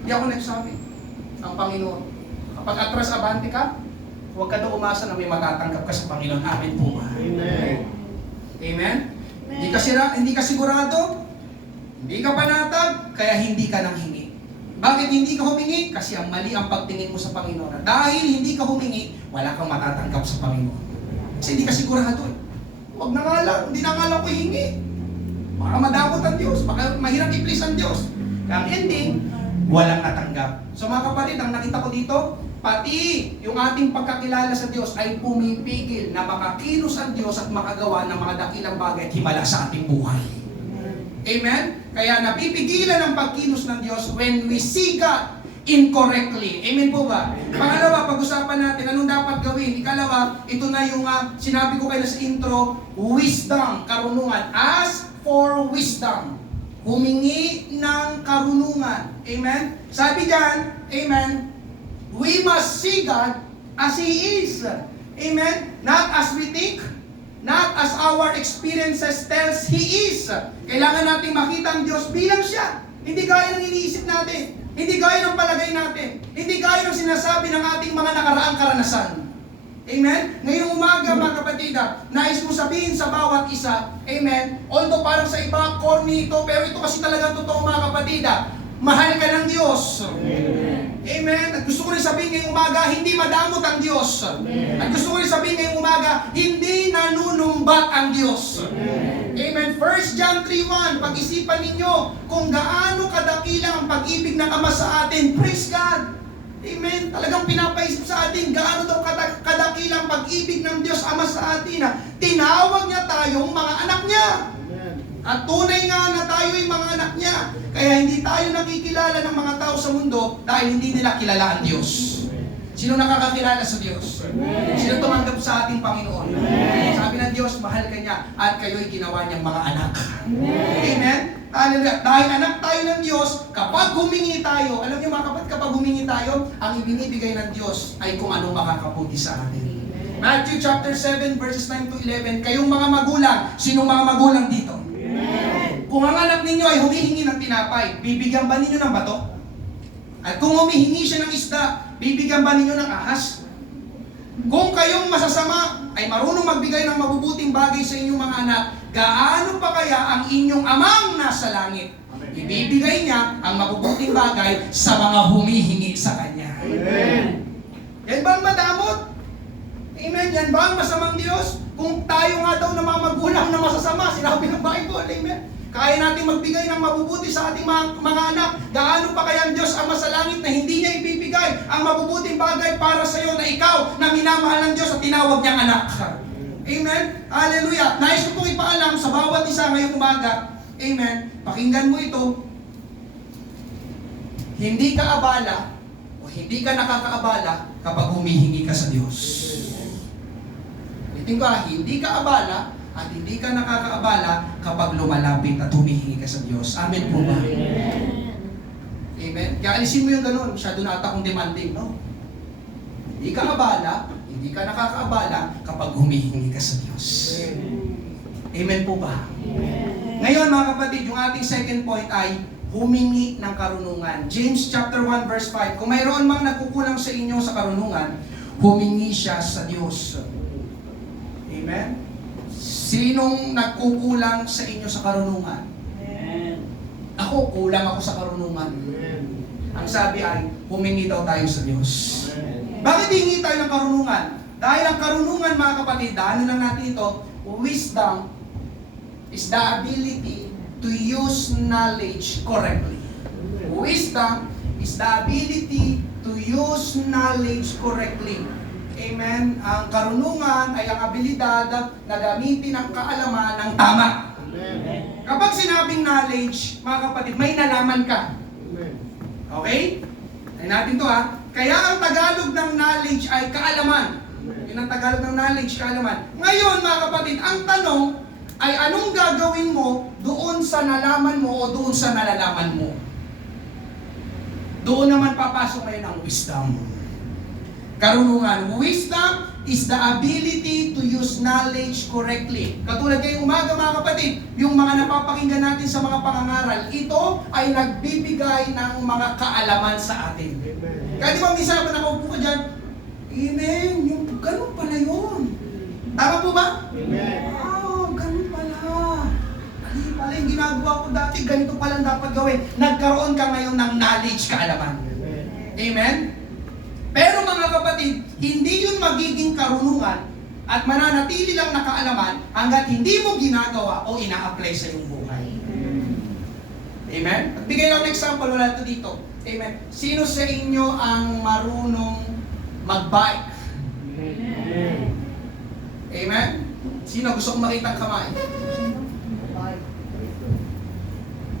Hindi ako nagsabi. Ang Panginoon. Kapag atras abante ka, huwag ka daw umasa na may matatanggap ka sa Panginoon. Amen po ba? Amen. Amen? Hindi ka sigurado, hindi ka panatag, kaya hindi ka nang hingi. Bakit hindi ka humingi? Kasi ang mali ang pagtingin mo sa Panginoon. Dahil hindi ka humingi, wala kang matatanggap sa Panginoon. Kasi hindi ka sigurado eh. Huwag na nga lang, hindi na nga lang ko hingi. Baka madamot ang Diyos, baka mahirap i-please ang Diyos. Kaya ang ending, walang natanggap. So mga kapatid, ang nakita ko dito, pati yung ating pagkakilala sa Diyos ay pumipigil na makakilos ang Diyos at makagawa ng mga dakilang bagay at himala sa ating buhay. Amen? Kaya napipigilan ang pagkilos ng Diyos when we see God incorrectly. Amen po ba? Pangalawa, pag-usapan natin anong dapat gawin. Ikalawa, ito na yung sinabi ko kayo sa intro, wisdom, karunungan. Ask for wisdom. Humingi ng karunungan. Amen? Sabi dyan, amen, we must see God as He is. Amen? Not as we think, not as our experiences tells He is. Kailangan nating makita ang Diyos bilang siya. Hindi gaya ng iniisip natin. Hindi gaya ng palagay natin. Hindi gaya ng sinasabi ng ating mga nakaraang karanasan. Amen? Ngayong umaga mga kapatid, nais ko sabihin sa bawat isa, amen? Although parang sa iba, corny ito, pero ito kasi talaga totoo mga kapatid, mahal ka ng Diyos. Amen? At gusto ko rin sabihin ngayong umaga, hindi madamot ang Diyos. At gusto ko rin sabihin ngayong umaga, hindi nanunumbat ang Diyos. Amen. 1 John 3:1, pag-isipan ninyo kung gaano kadakilang ang pag-ibig ng Ama sa atin. Praise God. Amen. Talagang pinapaisip sa atin, gaano daw kadakilang pag-ibig ng Diyos Ama sa atin. Tinawag niya tayong mga anak niya. At tunay nga na tayo'y mga anak niya. Kaya hindi tayo nakikilala ng mga tao sa mundo dahil hindi nila kilala ang Diyos. Sino nakakakilala sa Diyos? Sino tumanggap sa ating Panginoon? Sabi ng Diyos, mahal ka niya at kayo'y ginawa niyang mga anak. Amen? Hallelujah. Dahil anak tayo ng Diyos, kapag humingi tayo, alam niyo mga kapatid, kapag humingi tayo, ang ibinibigay ng Diyos ay kung anong makakabuti sa atin. Matthew chapter 7 verses 9 to 11, kayong mga magulang, sinong mga magulang dito? Kung ang anak ninyo ay humihingi ng tinapay, bibigyan ba ninyo ng bato? At kung humihingi siya ng isda, bibigyan ba ninyo ng ahas? Kung kayong masasama ay marunong magbigay ng mabubuting bagay sa inyong mga anak, gaano pa kaya ang inyong amang nasa langit? Ibibigay niya ang mabubuting bagay sa mga humihingi sa Kanya. Amen. Yan ba ang madamot? Amen. Yan ba ang masamang Diyos? Kung tayo nga daw na mga magulang na masasama, sinabi ng Bible, amen. Kaya natin magbigay ng mabubuti sa ating mga anak. Gaano pa kaya ang Diyos Ama sa langit na hindi niya ibibigay ang mabubuting bagay para sa iyo na ikaw na minamahal ng Diyos at tinawag niyang anak. Amen? Hallelujah. Nais ko pong ipaalam sa bawat isa ngayong umaga. Amen? Pakinggan mo ito. Hindi ka abala o hindi ka nakakaabala kapag humihingi ka sa Diyos. Ulitin ko hindi ka abala at hindi ka nakakaabala kapag lumalapit at humihingi ka sa Diyos. Amen po ba? Amen? Kaya alisin mo yung ganun. Masyado na ata kong demanding, no? Hindi ka abala, hindi ka nakakaabala kapag humihingi ka sa Diyos. Amen po ba? Ngayon mga kapatid, yung ating second point ay humingi ng karunungan. James chapter 1 verse 5, kung mayroon mang nagkukulang sa inyo sa karunungan, humingi siya sa Diyos. Amen? Sinong nagkukulang sa inyo sa karunungan? Ako, kulang ako sa karunungan. Ang sabi ay, humingi daw tayo sa Diyos. Bakit hingi tayo ng karunungan? Dahil ang karunungan mga kapatid, ano lang natin ito, wisdom is the ability to use knowledge correctly. Wisdom is the ability to use knowledge correctly. Amen. Ang karunungan ay ang abilidad na gamitin ang kaalaman ng tama. Amen. Kapag sinabing knowledge, mga kapatid, may nalaman ka. Amen. Okay? Ay natin to Kaya ang Tagalog ng knowledge ay kaalaman. Yun ang Tagalog ng knowledge, kaalaman. Ngayon, mga kapatid, ang tanong ay anong gagawin mo doon sa nalaman mo o doon sa nalalaman mo? Doon naman papasok ngayon ang wisdom. Karunungan. Wisdom is the ability to use knowledge correctly. Katulad ngayong umaga mga kapatid, yung mga napapakinggan natin sa mga pangangaral, ito ay nagbibigay ng mga kaalaman sa atin. Amen. Kaya di ba minsan pa nakaupo ka dyan, amen, yung ganun pala yun. Tama po ba? Amen. Ganun pala. Mali pala yung ginagawa ko dati, ganito palang dapat gawin. Nagkaroon ka ngayon ng knowledge, kaalaman. Amen. Amen? Pero mga kapatid, hindi yun magiging karunungan at mananatili lang na kaalaman hanggat hindi mo ginagawa o ina-apply sa iyong buhay. Amen? At bigay lang ng example, wala ito dito. Amen? Sino sa inyo ang marunong mag-bike? Amen. Amen? Sino gusto kong makita ang kamay?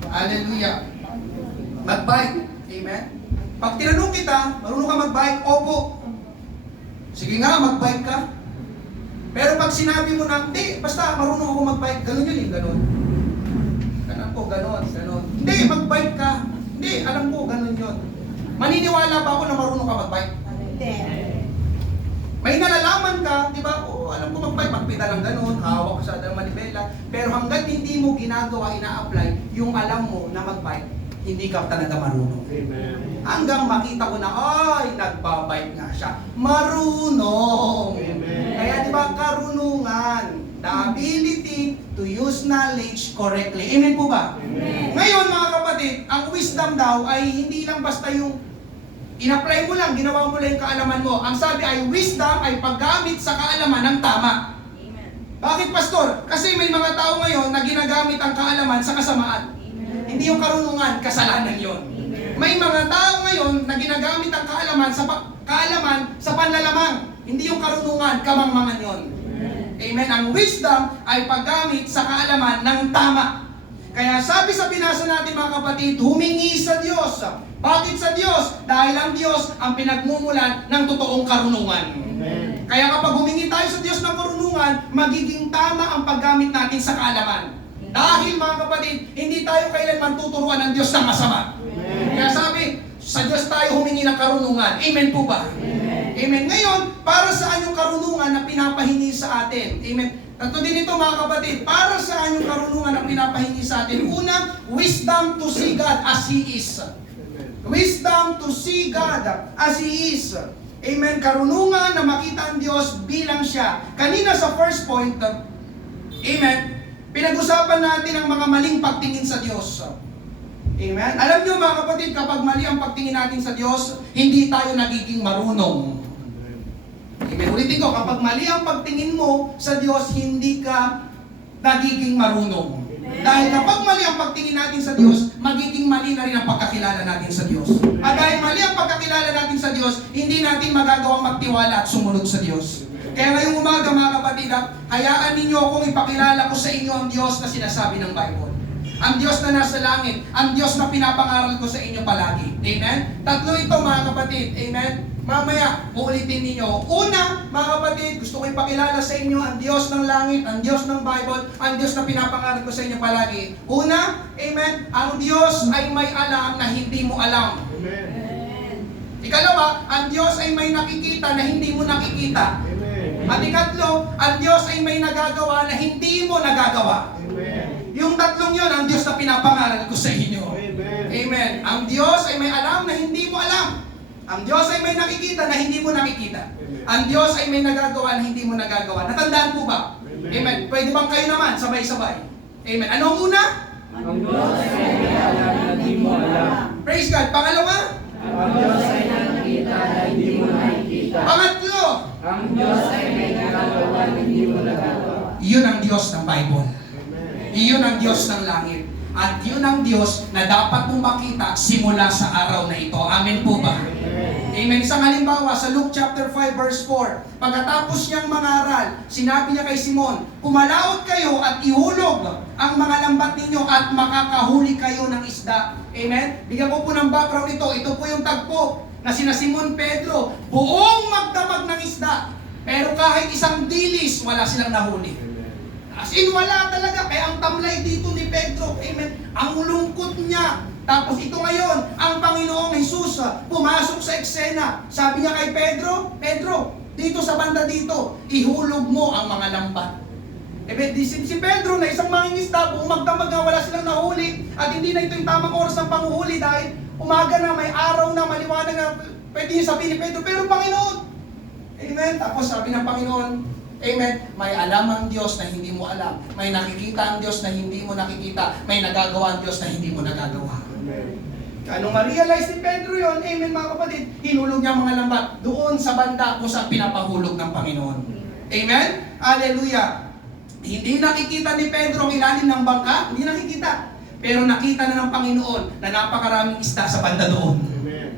Hallelujah. Mag-bike. Amen? Pag tinanong kita, marunong ka mag-bike? Opo. Sige nga, mag-bike ka. Pero pag sinabi mo na, hindi, basta marunong ako mag-bike, ganun yun ganun. Ganun po, ganun. Hindi, mag-bike ka. Hindi, alam ko, ganun yun. Maniniwala ba ako na marunong ka mag-bike? Hindi. May nalalaman ka, di kapital lang ganun, hawak ka sa dalawang manibela, pero hanggat hindi mo ginagawa, ina-apply, yung alam mo na mag-bike, hindi ka talaga marunong. Amen. Hanggang makita ko na, ay, nagbabike nga siya. Marunong! Amen. Kaya di ba, karunungan, the ability to use knowledge correctly. Amen po ba? Amen. Ngayon mga kapatid, ang wisdom daw ay hindi lang basta yung in-apply mo lang, ginawa mo lang yung kaalaman mo. Ang sabi ay wisdom ay paggamit sa kaalaman ng tama. Amen. Bakit pastor? Kasi may mga tao ngayon na ginagamit ang kaalaman sa kasamaan. Amen. Hindi yung karunungan, kasalanan yon. Amen. May mga tao ngayon na ginagamit ang kaalaman sa panlalamang. Hindi yung karunungan, kamangmangan yon. Amen. Ang wisdom ay paggamit sa kaalaman ng tama. Kaya sabi sa binasa natin mga kapatid, humingi sa Diyos. Bakit sa Diyos? Dahil ang Diyos ang pinagmumulan ng totoong karunungan. Amen. Kaya kapag humingi tayo sa Diyos ng karunungan, magiging tama ang paggamit natin sa kaalaman. Dahil mga kapatid, hindi tayo kailanman tuturuan ng Diyos ng masama. Amen. Kaya sabi, sa Diyos tayo humingi ng karunungan. Amen po ba? Amen. Ngayon, para saan yung karunungan na pinapahingi sa atin? Amen. Ito din ito mga kapatid, para saan yung karunungan na pinapahingi sa atin? Una, wisdom to see God as He is. Wisdom to see God as He is. Amen. Karunungan na makita ang Diyos bilang Siya. Kanina sa first point, amen, pinag-usapan natin ang mga maling pagtingin sa Diyos. Amen. Alam niyo mga kapatid, kapag mali ang pagtingin natin sa Diyos, hindi tayo nagiging marunong. Amen. Ulitin ko, kapag mali ang pagtingin mo sa Diyos, hindi ka nagiging marunong. Dahil kapag mali ang pagtingin natin sa Diyos, magiging mali na rin ang pagkakilala natin sa Diyos. At dahil mali ang pagkakilala natin sa Diyos, hindi natin magagawang magtiwala at sumunod sa Diyos. Kaya ngayong umaga mga kapatid, hayaan ninyo akong ipakilala ko sa inyo ang Diyos na sinasabi ng Bible. Ang Diyos na nasa langit, ang Diyos na pinapangaral ko sa inyo palagi. Amen? Tatlo ito mga kapatid. Amen? Mamaya, uulitin ninyo. Una, mga kapatid, gusto ko ipakilala sa inyo ang Diyos ng langit, ang Diyos ng Bible, ang Diyos na pinapangaral ko sa inyo palagi. Una, amen, ang Diyos ay may alam na hindi mo alam. Amen. Ikalawa, ang Diyos ay may nakikita na hindi mo nakikita. Amen. At ikatlo, ang Diyos ay may nagagawa na hindi mo nagagawa. Amen. Yung tatlong yon ang Diyos na pinapangaral ko sa inyo. Amen. Amen. Ang Diyos ay may alam na hindi mo alam. Ang Diyos ay may nakikita na hindi mo nakikita. Amen. Ang Diyos ay may nagagawa na hindi mo nagagawa. Natandaan po ba? Amen. Amen. Pwede bang kayo naman sabay-sabay? Amen. Ano ang una? Ang Diyos ay may alam na di mo alam. Praise God. Pangalawa? Ang Diyos ay nakikita na hindi mo nakikita. Pangatlo? Ang Diyos ay may nagagawa na hindi mo nagagawa. Iyon ang Diyos ng Bible. Amen. Iyon ang Diyos ng langit. At yun ang Diyos na dapat mong makita simula sa araw na ito. Amen po ba? Amen. Amen. Isang halimbawa sa Luke chapter 5 verse 4. Pagkatapos niyang mangaral, sinabi niya kay Simon, "Pumalaot kayo at ihulog ang mga lambat ninyo at makakahuli kayo ng isda." Amen. Bigyan ko po ng background ito. Ito po yung tagpo na sina Simon Pedro, buong magdamag ng isda. Pero kahit isang dilis, wala silang nahuli. As in, wala talaga. Kaya ang tamlay dito ni Pedro, amen, ang lungkot niya. Tapos ito ngayon, ang Panginoong Jesus pumasok sa eksena. Sabi niya kay Pedro, Pedro, dito sa banda dito, ihulog mo ang mga lambat. Si Pedro na isang mangingisda, kung magdamag na wala silang nahuli, at hindi na ito yung tamang oras ng panguhuli dahil umaga na, may araw na, maliwanag na, pwede niya sabihin ni Pedro, pero Panginoon, amen. Tapos sabi ng Panginoon, amen, may alam ang Diyos na hindi mo alam. May nakikita ang Diyos na hindi mo nakikita. May nagagawa ang Diyos na hindi mo nagagawa. Amen. Anong ma-realize ni Pedro yon? Amen mga kapatid. Hinulog niya ang mga lambat doon sa banda kung saan pinapahulog ng Panginoon. Amen? Hallelujah. Hindi nakikita ni Pedro ang ilalim ng bangka. Hindi nakikita. Pero nakita na ng Panginoon na napakaraming isda sa banda doon. Amen.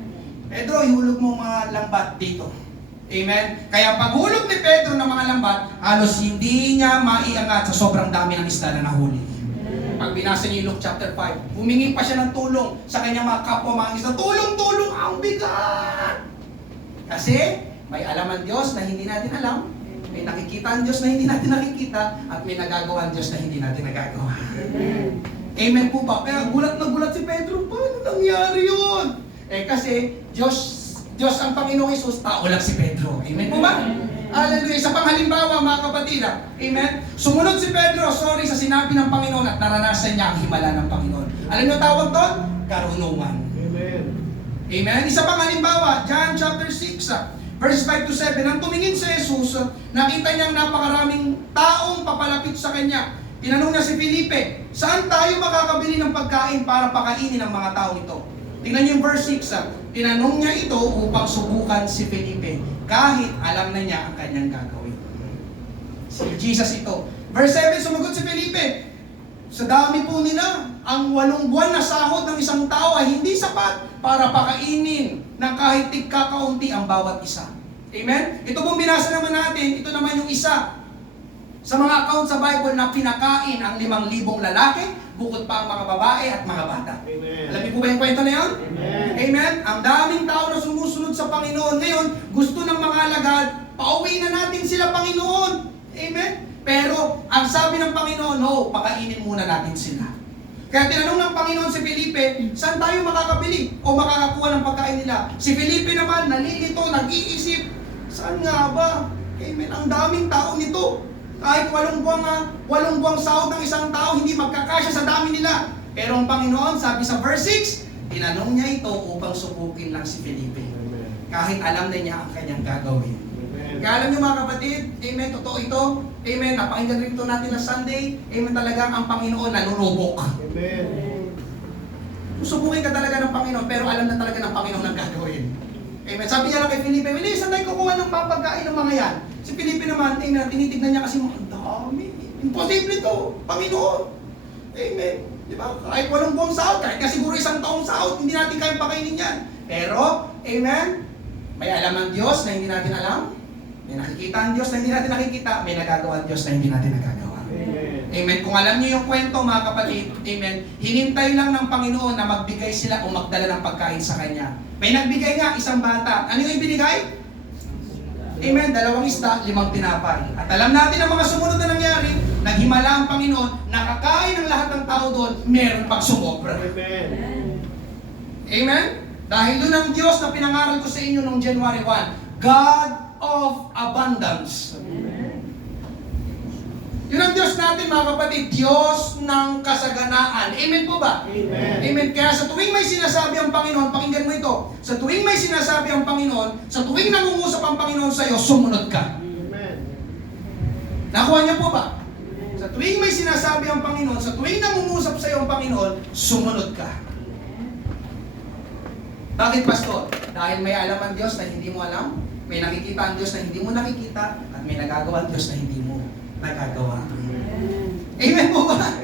Pedro, ihulog mo mga lambat dito. Amen? Kaya paghulog ni Pedro ng mga lambat, halos hindi niya maiangat sa sobrang dami ng isda na nahuli. Pag binasa niyo yung Luke chapter 5, humingi pa siya ng tulong sa kanyang mga kapwa mga isda. Tulong! Ang bigat! Kasi may alam ang Diyos na hindi natin alam, may nakikita ang Diyos na hindi natin nakikita, at may nagagawa ang Diyos na hindi natin nagagawa. Amen po ba? Kaya gulat na gulat si Pedro, paano nangyari yun? Kasi Diyos ang Panginoong Hesus, tao lang si Pedro. Amen po ba? Hallelujah. Isa pang halimbawa, mga kapatid. Amen? Sumunod si Pedro, sorry, sa sinabi ng Panginoon at naranasan niya ang himala ng Panginoon. Alam niyo tawag doon? Karunungan. Amen. Amen? Isa pang halimbawa, John chapter 6, verse 5 to 7. Nang tumingin si Jesus, nakita niyang napakaraming taong papalapit sa kanya. Tinanong niya si Felipe, saan tayo makakabili ng pagkain para pakainin ang mga tao ito? Tingnan niyo yung verse 6. Tinanong niya ito upang subukan si Felipe, kahit alam na niya ang kanyang gagawin. Si Jesus ito. Verse 7, sumagot si Felipe, sa dami po nila, ang 8 buwan na sahod ng isang tao ay hindi sapat para pakainin ng kahit tigkakaunti ang bawat isa. Amen? Ito pong binasa naman natin, ito naman yung isa sa mga account sa Bible na pinakain ang 5,000 lalaki, bukod pa ang mga babae at mga bata. Amen. Alam niyo po ba yung kwento na yun? Amen. Amen? Ang daming tao na sumusunod sa Panginoon. Ngayon, gusto ng mga alagad, pauwi na natin sila, Panginoon. Amen? Pero, ang sabi ng Panginoon, no, pakainin muna natin sila. Kaya tinanong ng Panginoon si Felipe, saan tayo makakabili o makakakuha ng pagkain nila? Si Felipe naman, nalilito, nag-iisip, saan nga ba? Amen? Ang daming tao nito. Kahit 8 buwang sahod ng isang tao, hindi magkakasya sa dami nila. Pero ang Panginoon, sabi sa verse 6, tinanong niya ito upang subukin lang si Felipe. Amen. Kahit alam na niya ang kanyang gagawin. Amen. Kaya alam niyo mga kapatid, amen, totoo ito. Amen, napakinggan rin ito natin na Sunday. Amen, talagang ang Panginoon nanunubok. Amen. Susubukin ka talaga ng Panginoon, pero alam na talaga ng Panginoon ang gagawin. Amen. Sabi niya lang kay Felipe, hindi, saan tayo kukuha ng papagkain ng mga yan? Si Felipe naman, amen, tinitignan niya kasi, ang dami. Imposible to, Panginoon. Amen. Di ba? Kahit 8 buwang sahod, kahit nga siguro 1 taong sahod, hindi natin kayang pakainin yan. Pero, amen, may alam ang Diyos na hindi natin alam. May nakikita ang Diyos na hindi natin nakikita. May nagagawa ang Diyos na hindi natin nagagawa. Amen. Amen. Kung alam niyo yung kwento, mga kapatid, amen, hinintay lang ng Panginoon na magbigay sila o magdala ng pagkain sa Kanya. May nagbigay nga, isang bata. Ano yung ibinigay? Amen. 2 isda, 5 tinapay. At alam natin ang mga sumunod na nangyari, naghimala ang Panginoon, nakakain ng lahat ng tao doon, meron pag sumobra. Amen. Amen? Dahil doon ang Diyos na pinangaral ko sa inyo noong January 1, God of Abundance. Yun ang Diyos natin, mga kapatid, Diyos ng kasaganaan. Amen po ba? Amen. Amen. Kaya sa tuwing may sinasabi ang Panginoon, pakinggan mo ito. Sa tuwing may sinasabi ang Panginoon, sa tuwing nangungusap ang Panginoon sa iyo, sumunod ka. Amen. Nakuha niyo po ba? Sa tuwing may sinasabi ang Panginoon, sa tuwing nangungusap sa iyo ang Panginoon, sumunod ka. Bakit, Pastor? Dahil may alam ang Diyos na hindi mo alam, may nakikita ang Diyos na hindi mo nakikita, at may nagagawa ang Diyos na hindi mo nagagawa. Amen po ba?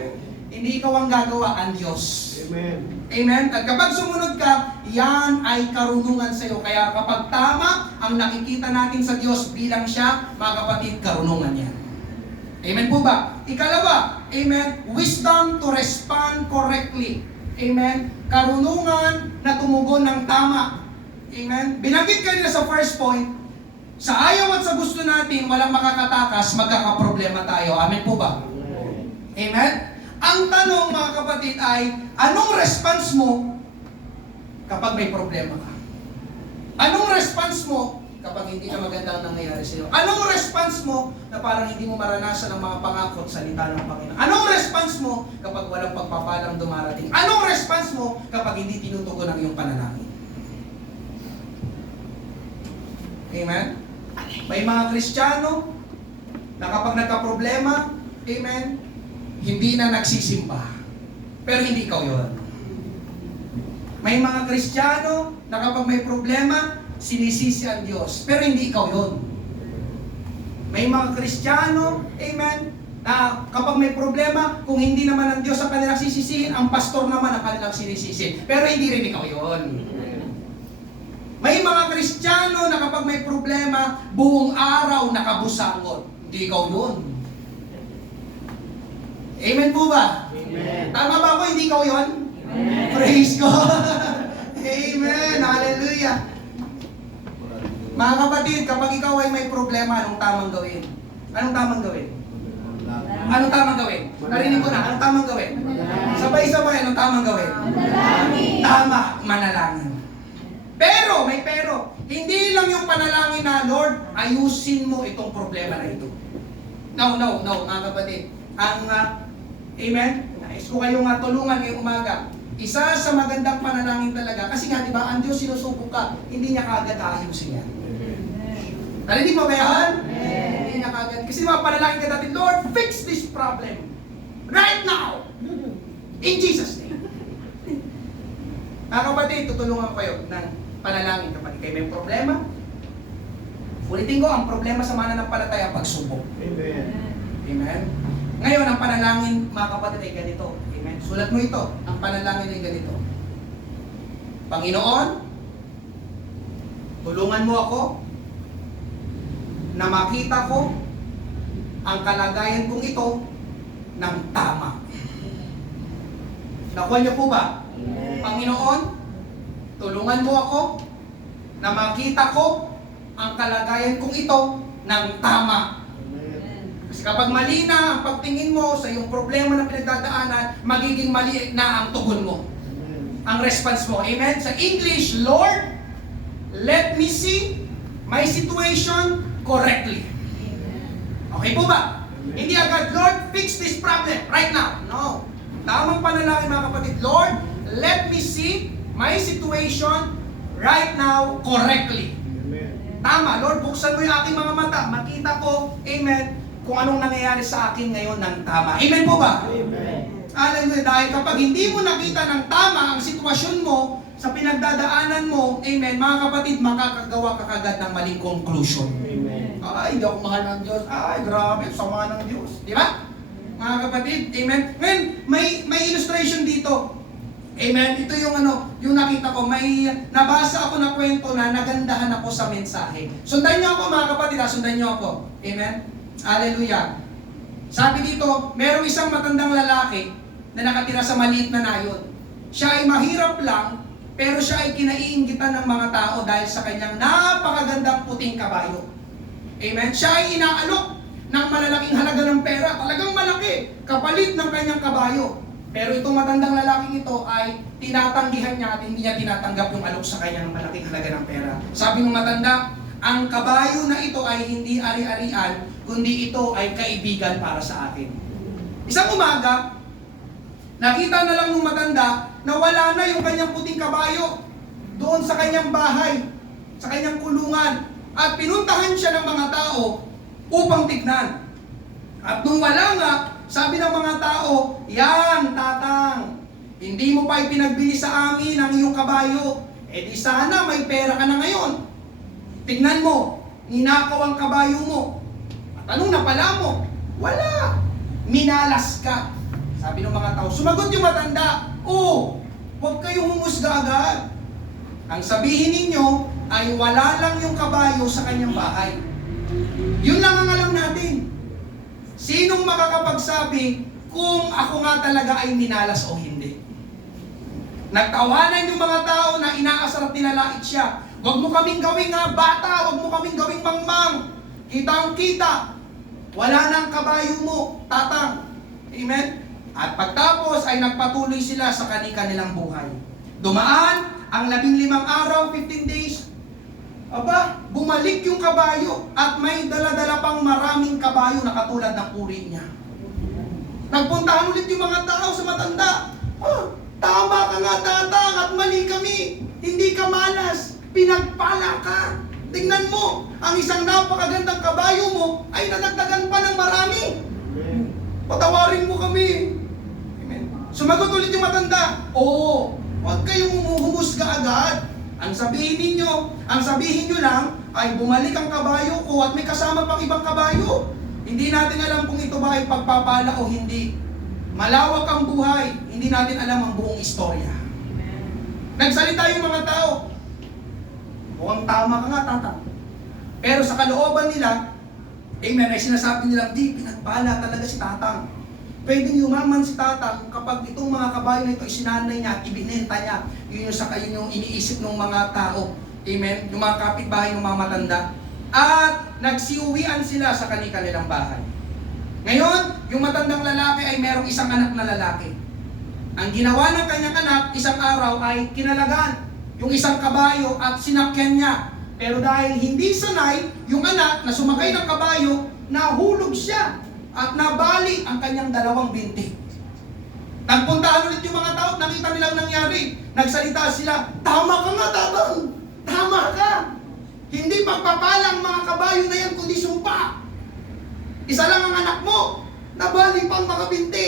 Hindi ikaw ang gagawa, ang Diyos. Amen. Amen? At kapag sumunod ka, yan ay karunungan sa iyo. Kaya kapag tama ang nakikita natin sa Diyos bilang siya, mga kapatid, karunungan yan. Amen po ba? Ikalawa, amen, wisdom to respond correctly. Amen? Karunungan na tumugon ng tama. Amen? Binanggit kanina sa first point, sa ayaw at sa gusto natin, walang makakatakas, magkakaproblema tayo. Amen po ba? Amen? Ang tanong, mga kapatid, ay, anong response mo kapag may problema ka? Anong response mo kapag hindi na maganda ang nangyayari sa iyo? Anong response mo na parang hindi mo maranasan ang mga pangako at salita ng Panginoon? Anong response mo kapag walang pagpapalang dumarating? Anong response mo kapag hindi tinutugon ang iyong panalangin? Amen? May mga Kristiyano na kapag nagka-problema, amen, hindi na nagsisimba. Pero hindi ikaw yun. May mga Kristiyano na kapag may problema, sinisisi ang Diyos. Pero hindi ikaw yun. May mga Kristiyano, amen, na kapag may problema, kung hindi naman ang Diyos ang kanilang sisisihin, ang pastor naman ang kanilang sinisisi. Pero hindi rin ikaw yun. May mga Kristiyano na kapag may problema, buong araw nakabusangot. Hindi ikaw yun. Amen po ba? Amen. Tama ba ako? Hindi ikaw yun? Amen. Praise God! Amen! Hallelujah! Mga kapatid, kapag ikaw ay may problema, anong tamang gawin? Anong tamang gawin? Anong tamang gawin? Narinig ko na, anong tamang gawin? Sabay-sabay, anong tamang gawin? Manalangin. Tama, manalangin. Pero, may pero, Hindi lang yung panalangin na, Lord, ayusin mo itong problema na ito. No, mga kapatid. Amen? Nais ko kayong tulungan ngayong umaga. Isa sa magandang panalangin talaga, kasi nga, di ba, ang Diyos sinusubok ka, hindi niya kaagad ayusin yan. Narinig mo ba yan? Hindi niya kaagad. Kasi mga panalangin ka natin, Lord, fix this problem. Right now! In Jesus' name. Mga kapatid, tutulungan ko kayo ng panalangin kapag kayo may problema. Ulitin ko, ang problema sa mananampalataya, pagsubok. Amen. Amen? Ngayon, ang panalangin, mga kapatid, ay ganito. Amen? Sulat mo ito. Ang panalangin ay ganito. Panginoon, tulungan mo ako na makita ko ang kalagayan kong ito ng tama. Nakuha niyo po ba? Panginoon, tulungan mo ako na makita ko ang kalagayan kong ito ng tama. Kasi kapag mali na ang pagtingin mo sa iyong problema na pinagdadaanan, magiging mali na ang tugon mo. Ang response mo. Amen? Sa English, Lord, let me see my situation correctly. Okay po ba? Hindi agad, Lord, fix this problem right now. No. Tamang panalangin mga kapatid, Lord, let me see my situation right now correctly. Tama, Lord, buksan mo yung aking mga mata. Makita ko, amen, kung anong nangyayari sa akin ngayon ng tama. Amen po ba? Amen. Hallelujah. Dahil kapag hindi mo nakita ng tama ang sitwasyon mo, sa pinagdadaanan mo, amen, mga kapatid, makakagawa ka kagad ng maling conclusion. Amen. Ay, hindi ako mahal ng Diyos. Ay, grabe, sama ng Diyos. Di ba? Mga kapatid, amen. Ngayon, may illustration dito. Amen. Ito yung yung nakita ko, may nabasa ako na kwento na nagandahan ako sa mensahe. Sundan niyo ako mga kapatid, sundan niyo ako. Amen. Hallelujah. Sabi dito, merong isang matandang lalaki na nakatira sa maliit na nayon. Siya ay mahirap lang, pero siya ay kinaiinggitan ng mga tao dahil sa kanyang napakagandang puting kabayo. Amen. Siya ay inaalok ng malalaking halaga ng pera, talagang malaki, kapalit ng kanyang kabayo. Pero itong matandang lalaking ito ay tinatanggihan niya at hindi niya tinatanggap yung alok sa kanya ng malaking halaga ng pera. Sabi ng matanda, ang kabayo na ito ay hindi ari-arian, kundi ito ay kaibigan para sa akin. Isang umaga, nakita na lang ng matanda na wala na yung kanyang puting kabayo doon sa kanyang bahay, sa kanyang kulungan. At pinuntahan siya ng mga tao upang tignan. At nung wala nga, sabi ng mga tao, yan, tatang, hindi mo pa ipinagbili sa amin ang iyong kabayo. Eh di sana may pera ka na ngayon. Tignan mo, ninakaw ang kabayo mo. At anong napala mo? Wala. Minalas ka. Sabi ng mga tao, sumagot yung matanda, huwag kayong humusga agad. Ang sabihin ninyo ay wala lang yung kabayo sa kanyang bahay. Yun lang ang alam natin. Sinong makakapagsabi kung ako nga talaga ay minalas o hindi? Nagtawanan yung mga tao na inaasar at nilalait siya. Huwag mo kaming gawing bata, huwag mo kaming gawing mangmang. Kitang-kita. Wala nang kabayo mo, tatang. Amen? At pagtapos ay nagpatuloy sila sa kanilang buhay. Dumaan ang 15 araw, 15 days. Aba, bumalik yung kabayo at may dala-dala pang maraming kabayo na katulad ng uri niya. Nagpuntahan ulit yung mga tao sa matanda. Tama ka nga tatang at mali kami. Hindi ka malas. Pinagpala ka. Tingnan mo, ang isang napakagandang kabayo mo ay nadagdagan pa ng marami. Patawarin mo kami. Amen. Sumagot ulit yung matanda. Oo, huwag kayong humusga agad. Ang sabihin nyo lang ay bumalik ang kabayo ko at may kasama pang ibang kabayo. Hindi natin alam kung ito ba ay pagpapala o hindi. Malawak ang buhay, hindi natin alam ang buong istorya. Nagsalita yung mga tao. Mukhang tama ka nga, tatang. Pero sa kalooban nila, amen, ay sinasabi nilang, di, pinagpala talaga si tatang. Pwedeng yumaman si tatang kapag itong mga kabayo na ito ay sinanay niya at ibinenta niya. Yun yung iniisip ng mga tao. Amen? Yung mga kapitbahay ng mga matanda. At nagsiuwian sila sa kanilang bahay. Ngayon, yung matandang lalaki ay merong isang anak na lalaki. Ang ginawa ng kanyang anak, isang araw ay kinalagaan yung isang kabayo at sinakyan niya Pero dahil hindi sanay, yung anak na sumakay ng kabayo, nahulog siya at nabali ang kanyang dalawang binti. Nagpuntahan ulit yung mga tao, nakita nilang nangyari. Nagsalita sila, tama ka nga, tatang! Tama ka! Hindi pagpapalang mga kabayo na yan, kundi sumpa. Isa lang ang anak mo, nabali pang mga binti.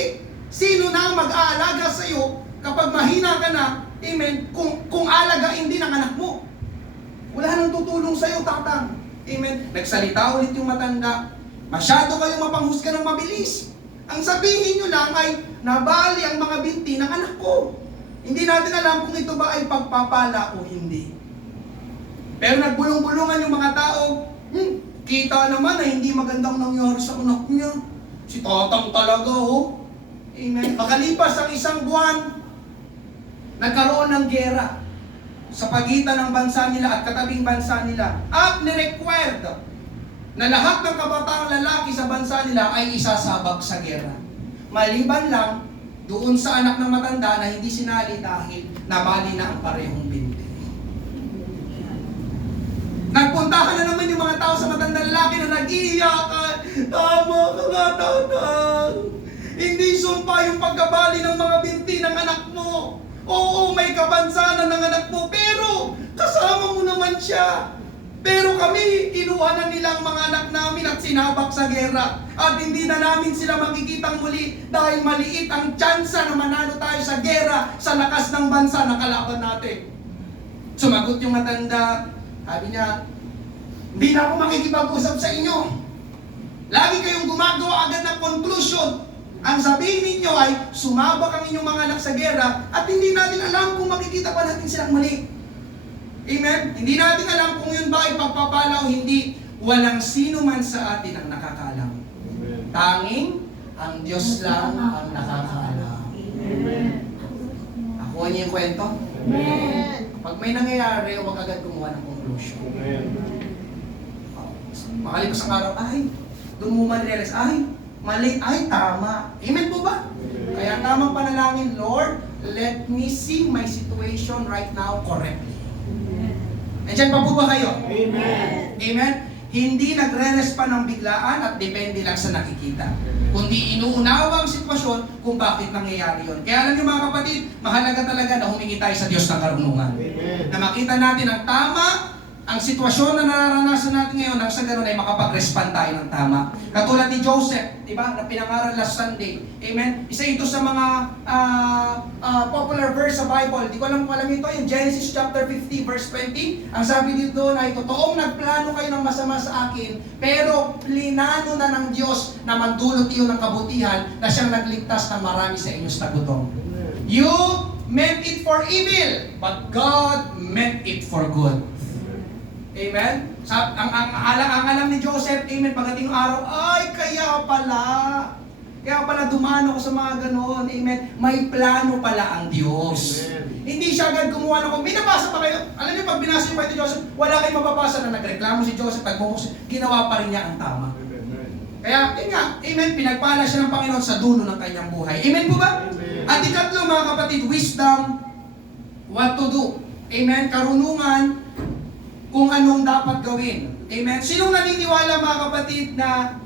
Sino na ang mag-aalaga sa iyo kapag mahina ka na, amen, kung alagain din ang anak mo? Wala nang tutulong sa iyo, tatang. Amen. Nagsalita ulit yung matanda. Masyado kayong mapanghusga ng mabilis. Ang sabihin nyo lang ay, nabali ang mga binti ng anak ko. Hindi natin alam kung ito ba ay pagpapala o hindi. Pero nagbulong-bulungan yung mga tao, kita naman na hindi magandang nangyari sa anak niya. Si tatang talaga, oh. Amen. Makalipas ang isang buwan, nagkaroon ng gera sa pagitan ng bansa nila at katabing bansa nila. At nirequired na lahat ng kabataang lalaki sa bansa nila ay isasabak sa gera. Maliban lang doon sa anak ng matanda na hindi sinali dahil nabali na ang parehong binti. Nagpuntahan na naman yung mga tao sa matandang lalaki na nag-iiyakan. Tama ka nga, tatang. Hindi sumpa yung pagkabali ng mga binti ng anak mo. Oo, may kapansanan ng anak mo, pero kasama mo naman siya. Pero kami, kinuha na nilang mga anak namin at sinabak sa gera. At hindi na namin sila makikitang muli dahil maliit ang tsansa na manalo tayo sa gera sa lakas ng bansa na kalaban natin. Sumagot yung matanda, sabi niya, hindi na ako makikipag-usap sa inyo. Lagi kayong gumagawa agad ng conclusion. Ang sabihin ninyo ay, sumabak ang inyong mga anak sa gera at hindi natin alam kung makikita pa natin silang mali. Amen? Hindi natin alam kung yun ba ay pagpapala o hindi. Walang sino man sa atin ang nakakaalam. Tanging ang Diyos lang ang nakakaalam. Ako niyo yung kwento? Pag may nangyayari, huwag agad kumuha ng conclusion. Makalipas ang araw, ay, doon mo man-realize, ay, mali, ay, tama. Amen po ba? Kaya tamang panalangin, Lord, let me see my situation right now correctly. Nandiyan pa po ba kayo? Amen. Amen? Hindi nagre-respond ng biglaan at depende lang sa nakikita. Kundi inuunawa ang sitwasyon kung bakit nangyayari yun. Kaya alam niyo mga kapatid, mahalaga talaga na humingi tayo sa Diyos ng karunungan. Na makita natin ang tama, ang sitwasyon na nararanasan natin ngayon, nang sa ganoon ay makapag-respond tayo ng tama. Katulad ni Joseph, di ba, na pinangaral last Sunday. Amen? Isa ito sa mga popular verse sa Bible. Di ko alam kung alam ito, yung Genesis chapter 50 verse 20. Ang sabi dito na, totoong nagplano kayo ng masama sa akin, pero plinano na ng Diyos na mandulot iyo ng kabutihan na siyang nagligtas ng marami sa inyong tagutom. You meant it for evil, but God meant it for good. Amen? Ang alam ni Joseph, amen, pagdating ng araw, ay, kaya pala dumano ko sa mga ganon, amen, may plano pala ang Diyos. Amen. Hindi siya agad gumawa ng, binabasa pa kayo, alam niyo, pag binasa niyo pa ito Joseph, wala kayong mapapasa na nagreklamo si Joseph, ginawa pa rin niya ang tama. Kaya, yun nga, amen, pinagpala siya ng Panginoon sa dulo ng kanyang buhay. Amen po ba? Amen. At ikatlo, mga kapatid, wisdom, what to do. Amen, karunungan, kung anong dapat gawin. Amen? Sinong naniniwala mga kapatid na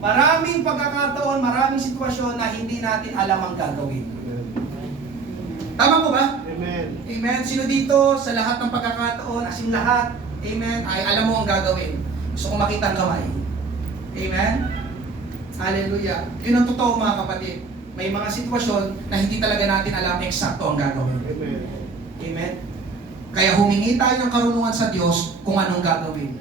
maraming pagkakataon, maraming sitwasyon na hindi natin alam ang gagawin? Tama po ba? Amen. Amen? Sino dito sa lahat ng pagkakataon, as in lahat, amen, ay alam mo ang gagawin? Gusto ko makita ang kamay. Amen? Hallelujah. Yun ang totoo mga kapatid. May mga sitwasyon na hindi talaga natin alam eksakto ang gagawin. Amen. Amen? Kaya humingi tayo ng karunungan sa Diyos kung anong gagawin.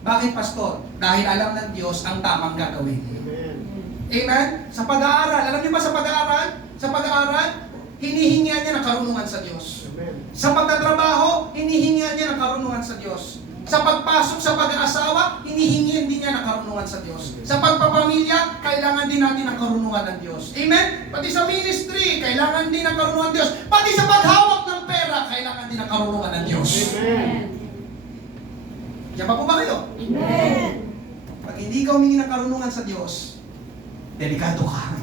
Bakit, Pastor? Dahil alam ng Diyos ang tamang gagawin. Amen. Amen? Sa pag-aaral, alam niyo ba sa pag-aaral? Sa pag-aaral, hinihingian niya ng karunungan sa Diyos. Amen. Sa pagtatrabaho, hinihingian niya ng karunungan sa Diyos. Sa pagpasok sa pag-aasawa, hinihingian din niya ng karunungan sa Diyos. Sa pagpapamilya, kailangan din natin ng karunungan ng Diyos. Amen? Pati sa ministry, kailangan din ng karunungan ng Diyos. Pati sa paghawak ng pera, kailangan din ng karunungan ng Diyos. Amen. Diyan pa po ba kayo? Amen. Pag hindi ka humingi ng karunungan sa Diyos, delikado ka.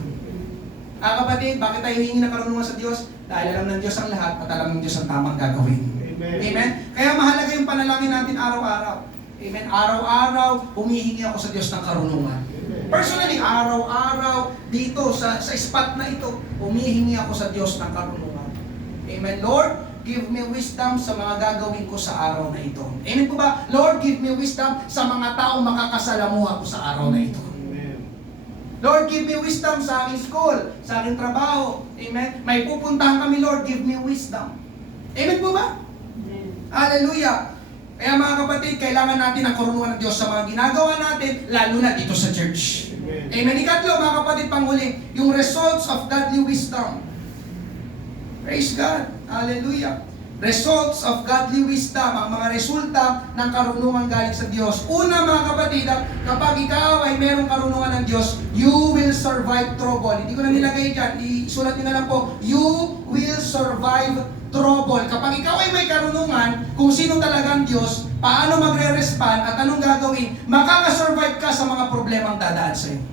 Kapatid, bakit tayo hihingi ng karunungan sa Diyos? Dahil alam ng Diyos ang lahat at alam ng Diyos ang tamang gagawin. Amen? Kaya mahalaga yung panalangin natin araw-araw. Amen? Araw-araw, humihingi ako sa Diyos ng karunungan. Personally, araw-araw, dito, sa spot na ito, humihingi ako sa Diyos ng karunungan. Amen? Lord, give me wisdom sa mga gagawin ko sa araw na ito. Amen po ba? Lord, give me wisdom sa mga taong makakasalamuha ko sa araw na ito. Lord, give me wisdom sa aking school, sa aking trabaho. Amen? May pupuntahan kami, Lord, give me wisdom. Amen po ba? Hallelujah! Kaya mga kapatid, kailangan natin ang karunungan ng Diyos sa mga ginagawa natin, lalo na dito sa church. Amen. Ikatlo, mga kapatid, panghuli, yung results of godly wisdom. Praise God. Hallelujah. Results of godly wisdom, ang mga resulta ng karunungan galing sa Diyos. Una, mga kapatid, kapag ikaw ay merong karunungan ng Diyos, you will survive trouble. Hindi ko na nilagay dyan, isulat nyo na lang po, you will survive trouble. Kapag ikaw ay may karunungan kung sino talaga ang Diyos, paano magre-respond at anong gagawin, makakasurvive ka sa mga problemang dadaan sa iyo.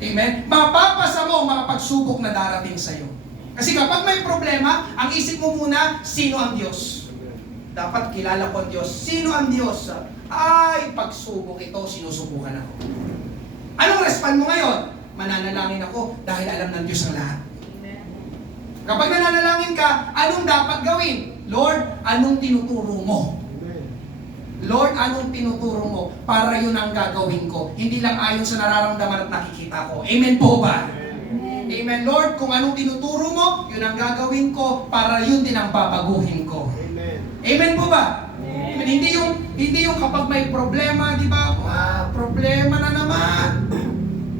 Amen? Mapapasa mo ang mga pagsubok na darating sa iyo. Kasi kapag may problema, ang isip mo muna, sino ang Diyos? Dapat kilala ko ang Diyos. Sino ang Diyos? Ay, pagsubok ito, sinusubukan ako. Anong respond mo ngayon? Mananalangin ako dahil alam ng Diyos ang lahat. Kapag nananalangin ka, anong dapat gawin? Lord, anong tinuturo mo? Lord, anong tinuturo mo? Para yun ang gagawin ko. Hindi lang ayon sa nararamdaman at nakikita ko. Amen po ba? Amen. Lord, kung anong tinuturo mo, yun ang gagawin ko para yun din ang babaguhin ko. Amen po ba? Amen. Hindi yung kapag may problema, di ba? Problema na naman.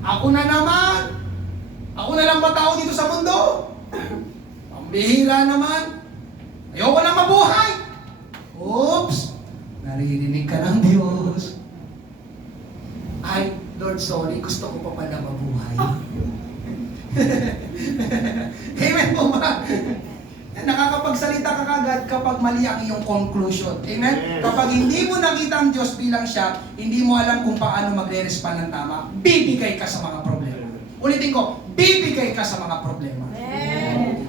Ako na naman. Ako na lang ba tao dito sa mundo? Bihira naman. Ayoko na mabuhay. Oops! Naririnig ka ng Diyos. Ay, Lord, sorry. Gusto ko pa pala mabuhay. Amen po ba? Nakakapagsalita ka kagad kapag mali ang iyong conclusion. Amen? Kapag hindi mo nakita ang Diyos bilang siya, hindi mo alam kung paano magre-respond ng tama, bibigay ka sa mga problema. Ulitin ko, bibigay ka sa mga problema.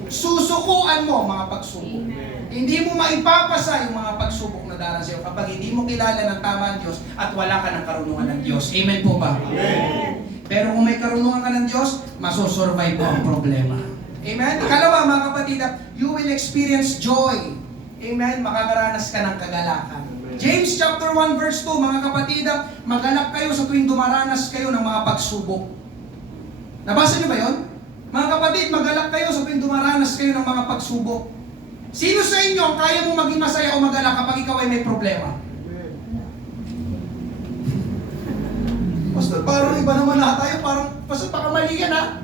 Susukuan mo ang mga pagsubok. Hindi mo maipapasa yung mga pagsubok na darating sa iyo kapag hindi mo kilala ng tama ang Diyos at wala ka ng karunungan ng Diyos. Amen po ba? Amen. Pero kung may karunungan ka ng Diyos, masusurvive mo ang problema. Amen? Ikalawa, mga kapatid, you will experience joy. Amen? Makakaranas ka ng kagalakan. James chapter 1 verse 2, mga kapatid, magalak kayo sa tuwing dumaranas kayo ng mga pagsubok. Nabasa niyo ba yun? Mga kapatid, magalak kayo sa tuwing dumaranas kayo ng mga pagsubok. Sino sa inyo ang kaya mo maging masaya o magalak kapag ikaw ay may problema? Pastor, parang iba naman na tayo. Pastor, baka mali yan ha.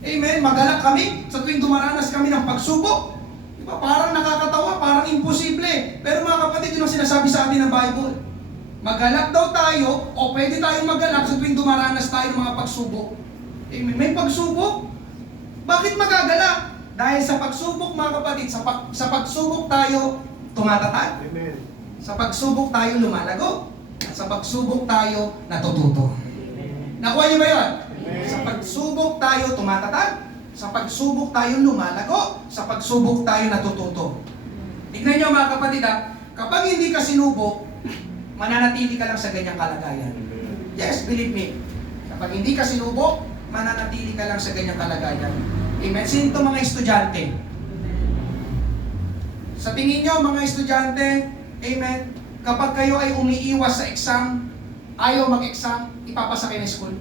Amen. Magalak kami sa tuwing dumaranas kami ng pagsubok. Diba? Parang nakakatawa, parang imposible. Pero mga kapatid, yun ang sinasabi sa atin ng Bible. Magalak daw tayo o pwede tayong magalak sa tuwing dumaranas tayo ng mga pagsubok. Amen. May pagsubok. Bakit magagalak? Dahil sa pagsubok, mga kapatid, sa pagsubok tayo tumatatag. Amen. Sa pagsubok tayo lumalago. At sa pagsubok tayo natututo. Nakuha niyo ba yun? Amen. Sa pagsubok tayo tumatatag. Sa pagsubok tayo lumalago. Sa pagsubok tayo natututo. Tignan niyo mga kapatid kapag hindi ka sinubok, mananatili ka lang sa ganyang kalagayan. Yes, believe me. Kapag hindi ka sinubok, mananatili ka lang sa ganyang kalagayan. Amen. Sino ito mga estudyante? Sa tingin nyo, mga estudyante, amen, kapag kayo ay umiiwas sa exam, ayaw mag-exam, ipapasa kayo ng school.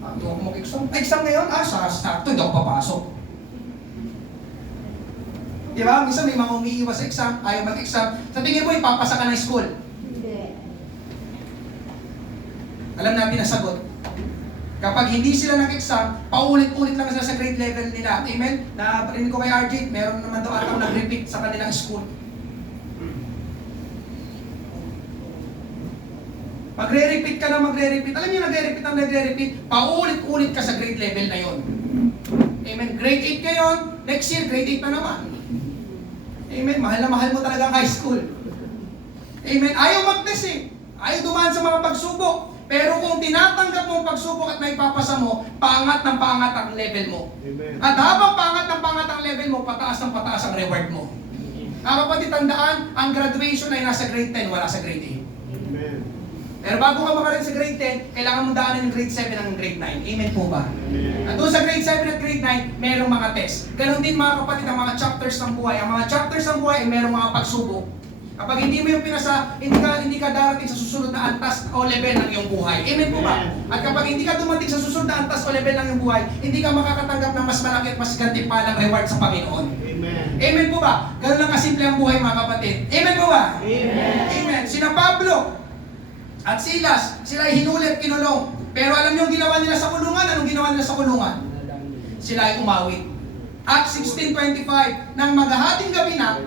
Hindi ako mag-exam. Exam ngayon? Sakto, hindi ako papasok. Diba? Minsan may mga umiiwas sa exam, ayaw mag-exam. Sa tingin mo, ipapasa ka ng school. Alam natin ang sagot. Kapag hindi sila nag-exam, paulit-ulit lang sila sa grade level nila. Amen? Narinig ko kay RJ, meron naman daw atang nag-repeat sa kanilang school. Magre-repeat ka na magre-repeat. Alam niyo, nagre-repeat, paulit-ulit ka sa grade level na yon. Amen? Grade 8 ngayon, next year, grade 8 na naman. Amen? Mahal na mahal mo talaga ang high school. Amen? Ayaw mag-test eh. Ayaw dumaan sa mga pagsubok. Pero kung tinatanggap mo ang pagsubok at naipapasa mo, paangat ng paangat ang level mo. Amen. At habang paangat ng paangat ang level mo, pataas ng pataas ang reward mo. Mga kapatid, tandaan, ang graduation ay nasa grade 10, wala sa grade 8. Amen. Pero bago ka makarating sa grade 10, kailangan mo daanan yung grade 7 hanggang grade 9. Amen po ba? Amen. At doon sa grade 7 at grade 9, merong mga test. Ganon din mga kapatid, ang mga chapters ng buhay. Ang mga chapters ng buhay ay merong mga pagsubok. Kapag hindi mo yung pinasa, hindi ka darating sa susunod na antas o level ng iyong buhay. Amen po ba? At kapag hindi ka dumating sa susunod na antas o level ng iyong buhay, hindi ka makakatanggap ng mas malaki at mas gantimpalang reward sa Panginoon. Amen. Amen po ba? Ganun lang kasimple ang buhay mga kapatid. Amen po ba? Amen. Amen. Sina Pablo at Silas, sila ay hinuli at kinulong. Pero alam niyo ang ginawa nila sa kulungan? Anong ginawa nila sa kulungan? Sila ay umawit. Acts 16:25, nang maghahating gabi na,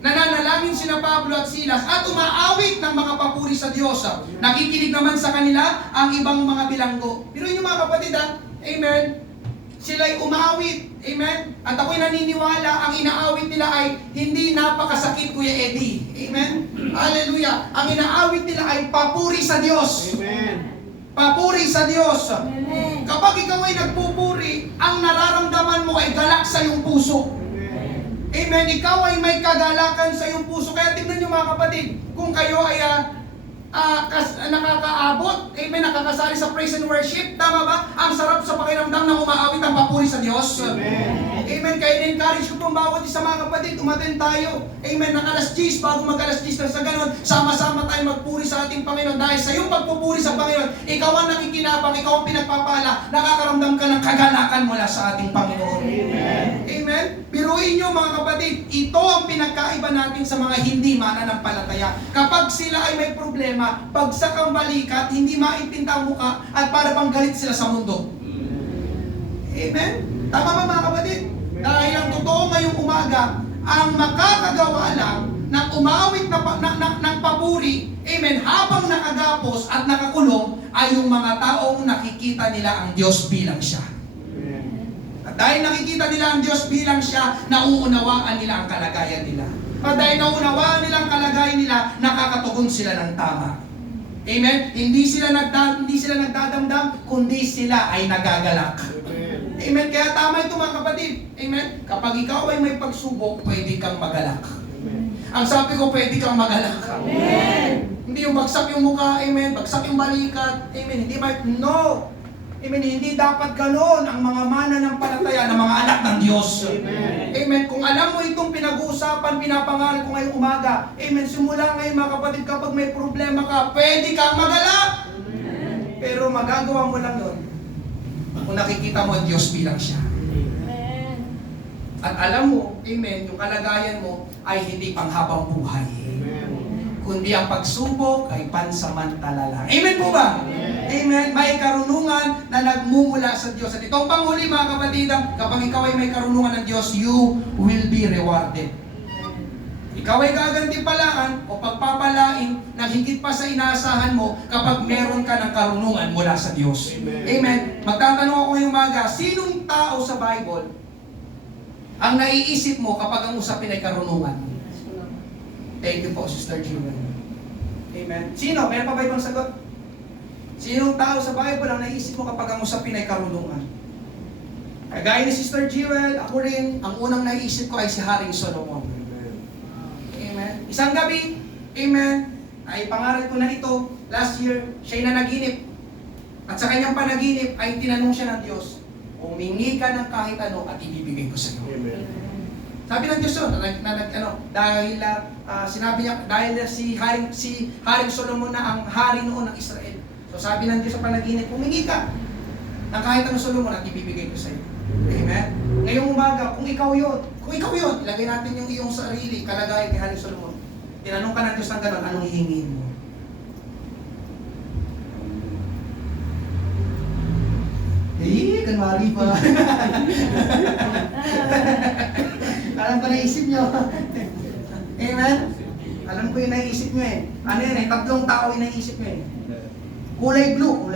nananalangin sina Pablo at Silas at umaawit ng mga papuri sa Diyos. Nakikinig naman sa kanila ang ibang mga bilanggo. Pero yun mga kapatid amen, sila'y umawit, amen. At ako'y naniniwala ang inaawit nila ay hindi napakasakit, Kuya Eddie, amen. Hallelujah. Ang inaawit nila ay papuri sa Diyos. Amen. Papuri sa Diyos. Amen. Kapag ikaw ay nagpupuri, ang nararamdaman mo ay galak sa iyong puso. Amen. Ikaw ay may kagalakan sa iyong puso. Kaya tingnan niyo mga kapatid, kung kayo ay nakakaabot, amen, nakakasali sa praise and worship, tama ba? Ang sarap sa pakiramdam ng umaawit ang papuri sa Diyos. Amen. Amen. Kaya in-encourage ko pong bawat isa mga kapatid, umaten tayo. Amen. Nakalas 10, bago mag-alas 10 na sa ganon, sama-sama tayo magpuri sa ating Panginoon. Dahil sa iyong pagpupuri sa Panginoon, ikaw ang nakikinabang, ikaw ang pinagpapala, nakakaramdam ka ng kagalakan mula sa ating Panginoon. Amen. Amen. Biruin nyo mga kapatid, ito ang pinagkaiba natin sa mga hindi mananampalataya. Kapag sila ay may problema, bagsak ang balikat, hindi maintindihan ang mukha, at para bang galit sila sa mundo. Amen? Tama ba mga kapatid? Dahil ang totoo ngayong umaga, ang makakagawa lang ng umawit ng papuri, amen, habang nakagapos at nakakulong, ay yung mga taong nakikita nila ang Diyos bilang siya. At dahil nakikita nila ang Diyos bilang siya, nauunawaan nila ang kalagayan nila. At dahil nauunawaan nila ang kalagayan nila, nakakatugon sila ng tama. Amen? Hindi sila nagdadamdam, kundi sila ay nagagalak. Amen? Kaya tama ito mga kapatid. Amen? Kapag ikaw ay may pagsubok, pwede kang magalak. Ang sabi ko, pwede kang magalak. Amen. Hindi yung bagsak yung mukha, amen, bagsak yung balikat, amen, hindi no. Amen, hindi dapat ganoon ang mga mananampalataya ng mga anak ng Diyos. Amen. Amen, kung alam mo itong pinag-uusapan, pinapangaral ko ngayong umaga, amen, simula ngayon mga kapatid, kapag may problema ka, pwede kang magalak. Pero magagawa mo lang yun kung nakikita mo ang Diyos bilang siya. Amen. At alam mo, amen, yung kalagayan mo ay hindi panghabang buhay, kundi ang pagsubok ay pansamantala lang. Amen po ba? Amen. May karunungan na nagmumula sa Diyos. At itong panghuli mga kapatid, kapag ikaw ay may karunungan ng Diyos, you will be rewarded. Ikaw ay gagantipalaan o pagpapalain na higit pa sa inaasahan mo kapag meron ka ng karunungan mula sa Diyos. Amen. Amen. Magtatanong ako ngayong umaga, sinong tao sa Bible ang naiisip mo kapag ang usapin ay karunungan? Thank you po, Sister Jewel. Amen. Sino? Meron pa ba ibang sagot? Sinong tao sa Bible ang naisip mo kapag ang usapin ay karunungan? Kagaya ni Sister Jewel, ako rin, ang unang naisip ko ay si Haring Solomon. Amen. Isang gabi, amen, ay pangaral ko na ito, last year, siya'y nanaginip. At sa kanyang panaginip ay tinanong siya ng Diyos, humingi ka ng kahit ano at ibibigay ko sa iyo. Amen. Sabi ng Diyos yun, dahil sinabi niya, dahil si Haring Solomon na ang hari noon ng Israel. So sabi ng Diyos sa panaginip, humingi ka ng kahit anong Solomon at ibibigay ko sa iyo. Amen? Ngayong umaga, kung ikaw yun, ilagay natin yung iyong sarili, kalagayan kay Haring Solomon. Tinanong ka ng Diyos ng gano'n, anong hihingin mo? Kanwari pa. Alam ko naisip nyo. Amen? Alam ko yung naisip nyo eh. Ano yun eh? Tatlong tao yung naisip nyo eh. Kulay blue.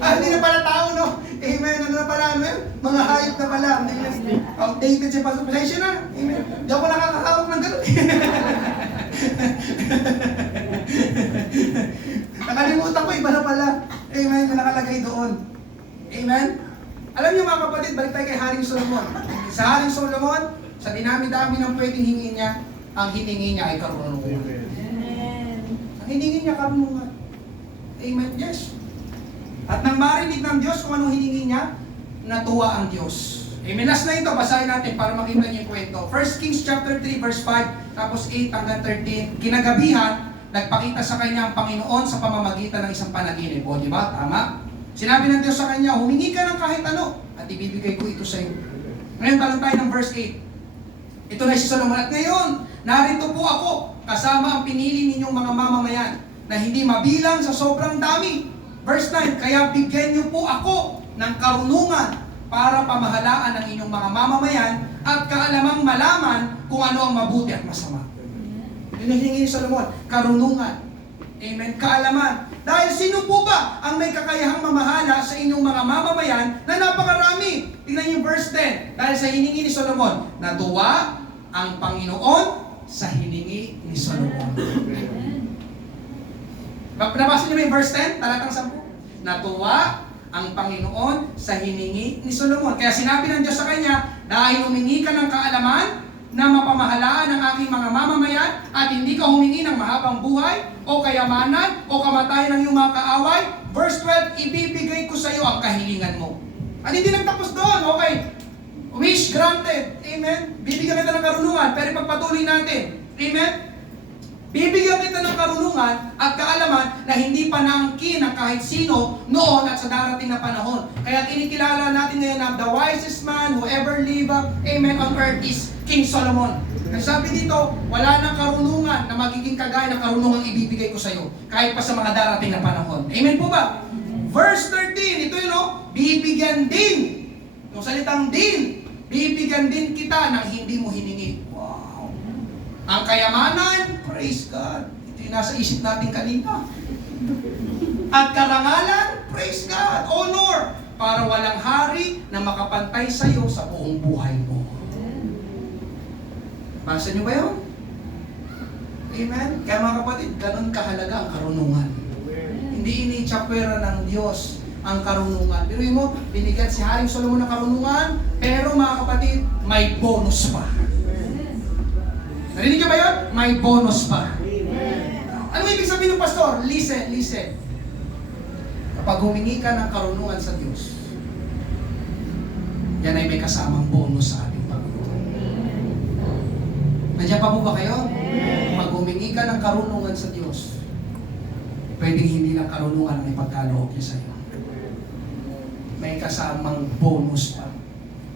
Hindi na pala tao, no? Amen. Ano na pala, ano yun? Mga hayop na pala. Outdated si Pastor. Pasensya na. Amen. Di ako nakakahawak ng gano'n. Nakalimutan ko, iba na pala. Amen. Na nakalagay doon. Amen. Alam niyo mga kapatid, balik tayo kay Haring Solomon. Sa Haring Solomon, sa dinami-dami ng pwedeng hingin niya, ang hiningi niya ay karunungan. Amen. Ang hiningi niya karunungan. Amen, yes. At nang marinig ng Diyos kung anong hiningi niya, natuwa ang Diyos. Amen. Last na ito, basahin natin para makita niyo yung kwento. 1 Kings chapter 3 verse 5, tapos 8 hanggang 13. Kinagabihan, nagpakita sa kanya ang Panginoon sa pamamagitan ng isang panaginip. O, di ba? Tama? Sinabi ng Diyos sa kanya, humingi ka ng kahit ano, at ibibigay ko ito sa iyo. Ngayon, talang tayo ng verse 8. Ito na si Solomon. At ngayon, narito po ako, kasama ang pinili ninyong mga mamamayan, na hindi mabilang sa sobrang dami. Verse 9, kaya bigyan niyo po ako ng karunungan para pamahalaan ang inyong mga mamamayan at kaalamang malaman kung ano ang mabuti at masama. Yun ang hiningi ni Solomon, karunungan. Amen, kaalaman. Dahil sino po ba ang may kakayahang mamahala sa inyong mga mamamayan na napakarami? Tingnan niyo yung verse 10. Dahil sa hiningi ni Solomon, natuwa ang Panginoon sa hiningi ni Solomon. Nabasa niyo ba yung verse 10? Talatang 10. Natuwa ang Panginoon sa hiningi ni Solomon. Kaya sinabi ng Diyos sa kanya, dahil humingi ka ng kaalaman na mapamahalaan ang aking mga mamamayan at hindi ka humingi ng mahabang buhay o kayamanan o kamatayan ng iyong mga kaaway, verse 12, ibibigay ko sa iyo ang kahilingan mo. At hindi nagtapos doon, okay? Wish granted. Amen? Bibigyan kita ng karunungan, pero pagpatuloy natin. Amen? Bibigyan kita ng karunungan at kaalaman na hindi pa naangkin ng kahit sino noon at sa darating na panahon. Kaya kinikilala natin ngayon na the wisest man who ever lived, amen, on earth is King Solomon. Nagsabi dito, wala nang karunungan na magiging kagaya ng karunungan ibibigay ko sa iyo kahit pa sa mga darating na panahon. Amen po ba? Verse 13, ito yun o, bibigyan din, yung salitang din, bibigyan din kita ng hindi mo hiningi. Wow! Ang kayamanan, praise God. Ito yung nasa isip natin kanina. At karangalan, praise God. Honor, para walang hari na makapantay sa iyo sa buong buhay mo. Basa niyo ba yun? Amen? Kaya mga kapatid, ganun kahalaga ang karunungan. Hindi ini-chapwera ng Diyos ang karunungan. Pero mo, binigyan si Haring Solomon ng karunungan, pero mga kapatid, may bonus pa. Narinig niyo ba yun? May bonus pa. Ano ibig sabihin ng pastor? Listen, listen. Kapag humingi ka ng karunungan sa Diyos, yan ay may kasamang bonus sa ating Panginoon. Nandiyan pa po ba kayo? Pag humingi ka ng karunungan sa Diyos, pwedeng hindi lang karunungan ang ipagkaloob niya sa iyo. May kasamang bonus pa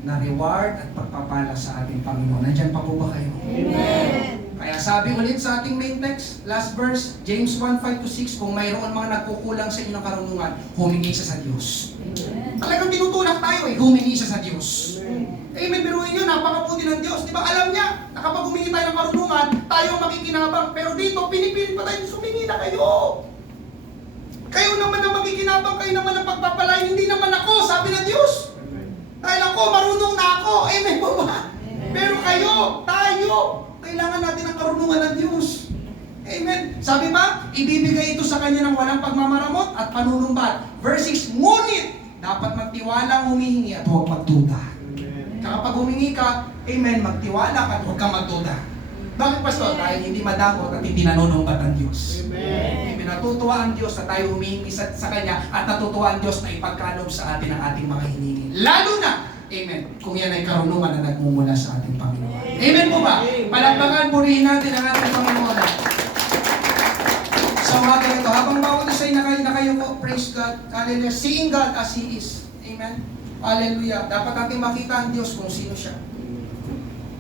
na reward at pagpapala sa ating Panginoon. Nandiyan pa po ba kayo? Amen. Kaya sabi ulit sa ating main text, last verse, James 1:5-6, kung mayroon mga nagkukulang sa inyong karunungan, humingi siya sa Diyos. Talagang tinutulak tayo humingi siya sa Diyos. Amen, biruin nyo, napakabuti ng Diyos. Di ba alam niya na kapag humingi tayo ng karunungan, tayo ang makikinabang. Pero dito, pinipilit pa tayo, humingi na kayo. Kayo naman ang makikinabang, kayo naman ang pagpapalain, hindi naman ako, sabi ng Diyos. Dahil ako, marunong na ako. Amen po ba? Pero kayo, tayo, kailangan natin ang karunungan ng Diyos. Amen. Sabi pa, ibibigay ito sa kanya ng walang pagmamaramot at panunumbat. Verse 6, ngunit, dapat magtiwala humihingi at huwag magduda. Kaya kapag humingi ka, amen, magtiwala ka at huwag kang magduda. Bakit, Pastor? Dahil hindi madamot at hindi nanunumbat ang Diyos. Amen. Natutuwa ang Diyos na tayo humihingi sa Kanya at natutuwa ang Diyos na ipagkaloob sa atin ang ating mga hiningi. Lalo na, amen, kung yan ay karunungan na nagmumula sa ating Panginoon. Amen po ba? Palakpakan, purihin natin ang ating Panginoon. So, mga ganito, habang bawat isa ay nakayuko, praise God, hallelujah, seeing God as He is. Amen. Hallelujah. Dapat natin makita ang Diyos kung sino siya.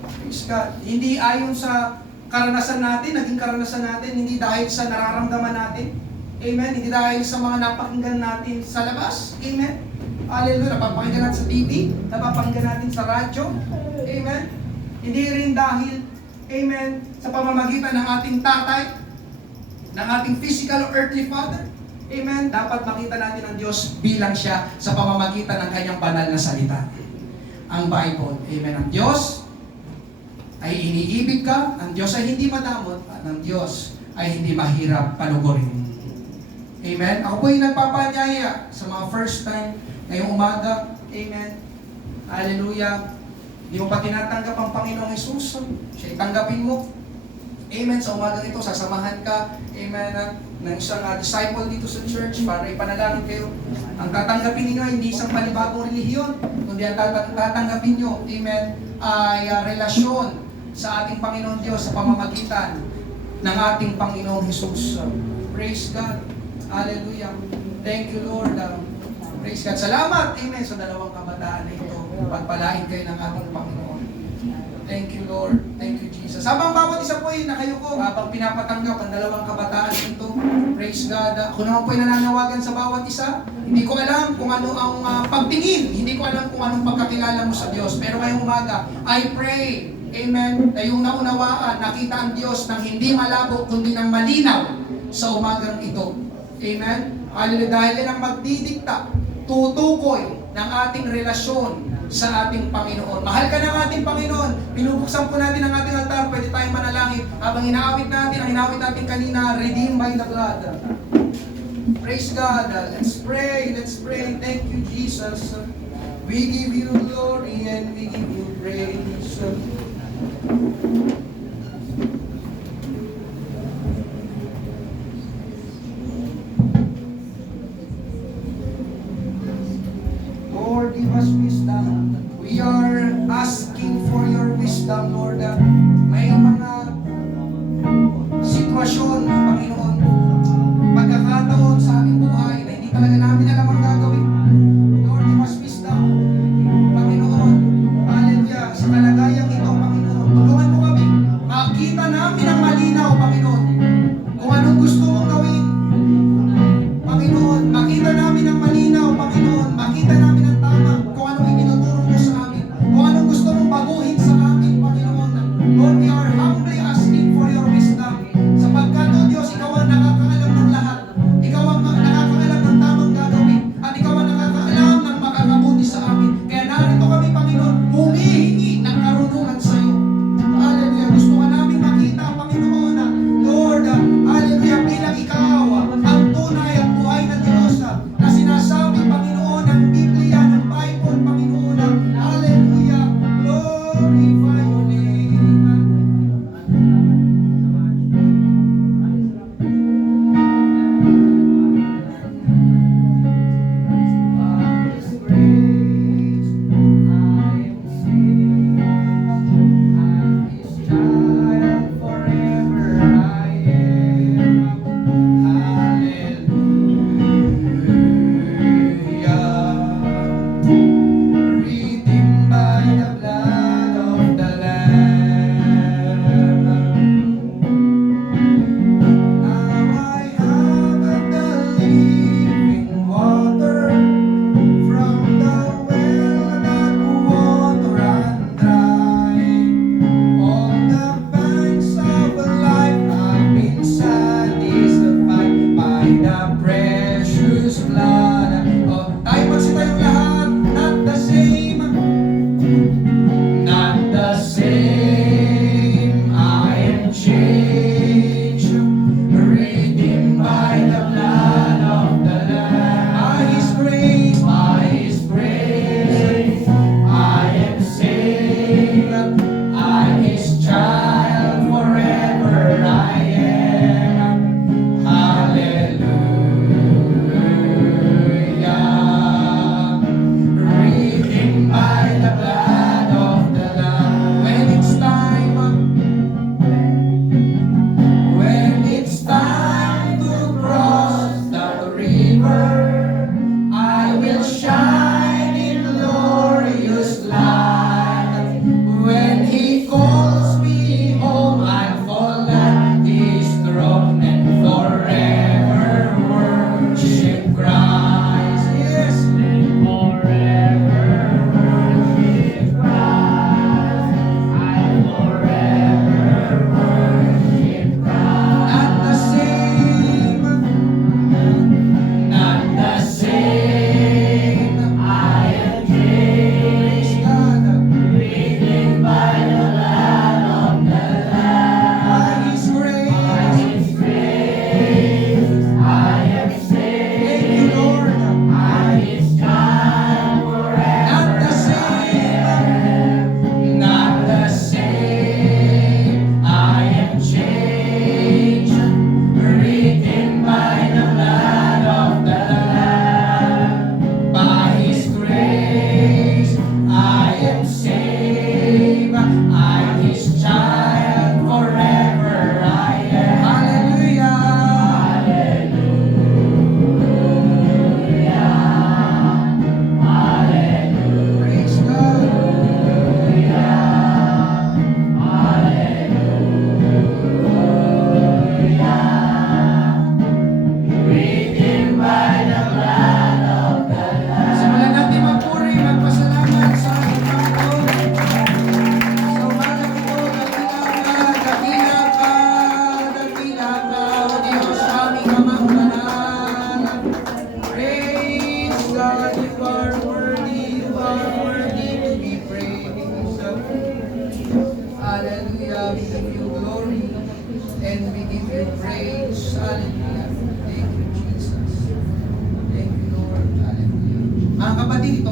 Praise God. Hindi ayon sa karanasan natin, naging karanasan natin, hindi dahil sa nararamdaman natin. Amen. Hindi dahil sa mga napakinggan natin sa labas. Amen. Hallelujah. Napapakinggan natin sa TV, napapakinggan natin sa radyo. Amen. Hindi rin dahil, amen, sa pamamagitan ng ating tatay, ng ating physical or earthly father. Amen. Dapat makita natin ang Diyos bilang siya sa pamamagitan ng kanyang banal na salita. Ang Bible. Amen. Ang Diyos ay iniibig ka, ang Diyos ay hindi madamot, at ang Diyos ay hindi mahirap panugurin. Amen. Ako po yung nagpapanyaya sa mga first time ngayong umaga. Amen. Hallelujah. Hindi mo pa tinatanggap ang Panginoong Jesus, siya tanggapin mo. Amen. Sa umagang ito, sasamahan ka, amen, ng isang disciple dito sa church para ipanalangin kayo. Ang tatanggapin ninyo ay hindi isang panibagong relihiyon, kundi ang tatanggapin nyo, amen, ay relasyon sa ating Panginoon Diyos sa pamamagitan ng ating Panginoong Jesus. Praise God. Hallelujah. Thank you, Lord. Praise God. Salamat, amen, sa dalawang kabataan na ito. Pagpalain kayo ng ating Panginoon. Thank you, Lord. Thank you, Jesus. Habang bawat isa po ay nakayuko, habang pinapatanggap ang dalawang kabataan dito, praise God. Ako naman po ay nananawagan sa bawat isa. Hindi ko alam kung ano ang pagtingin. Hindi ko alam kung anong pagkakilala mo sa Diyos. Pero ngayong umaga, I pray, amen, na yung naunawaan, nakita ang Diyos ng hindi malabo, kundi ng malinaw sa umagang ito. Amen? Hallelujah. Dahil yan ang magdidikta, tutukoy ng ating relasyon sa ating Panginoon. Mahal ka ng ating Panginoon. Pinubuksan po natin ang ating altar. Pwede tayong manalangin. Habang inaawit natin, ang inawit natin kanina, redeemed by the blood. Praise God. Let's pray. Let's pray. Thank you, Jesus. We give you glory and we give you praise. Lord, give us wisdom. We are asking for your wisdom, Lord. May mga sitwasyon, Panginoon, pagkakataon sa aming buhay na hindi talaga namin alam ang gagawin. Lord, give us wisdom. Panginoon, hallelujah, sa kalagayang ito, Panginoon, tulungan mo kami. Makita namin ang malinaw, Panginoon, kung anong gusto mong gawin. Panginoon, makita namin ang malinaw, Panginoon, makita namin ang tama, kung anong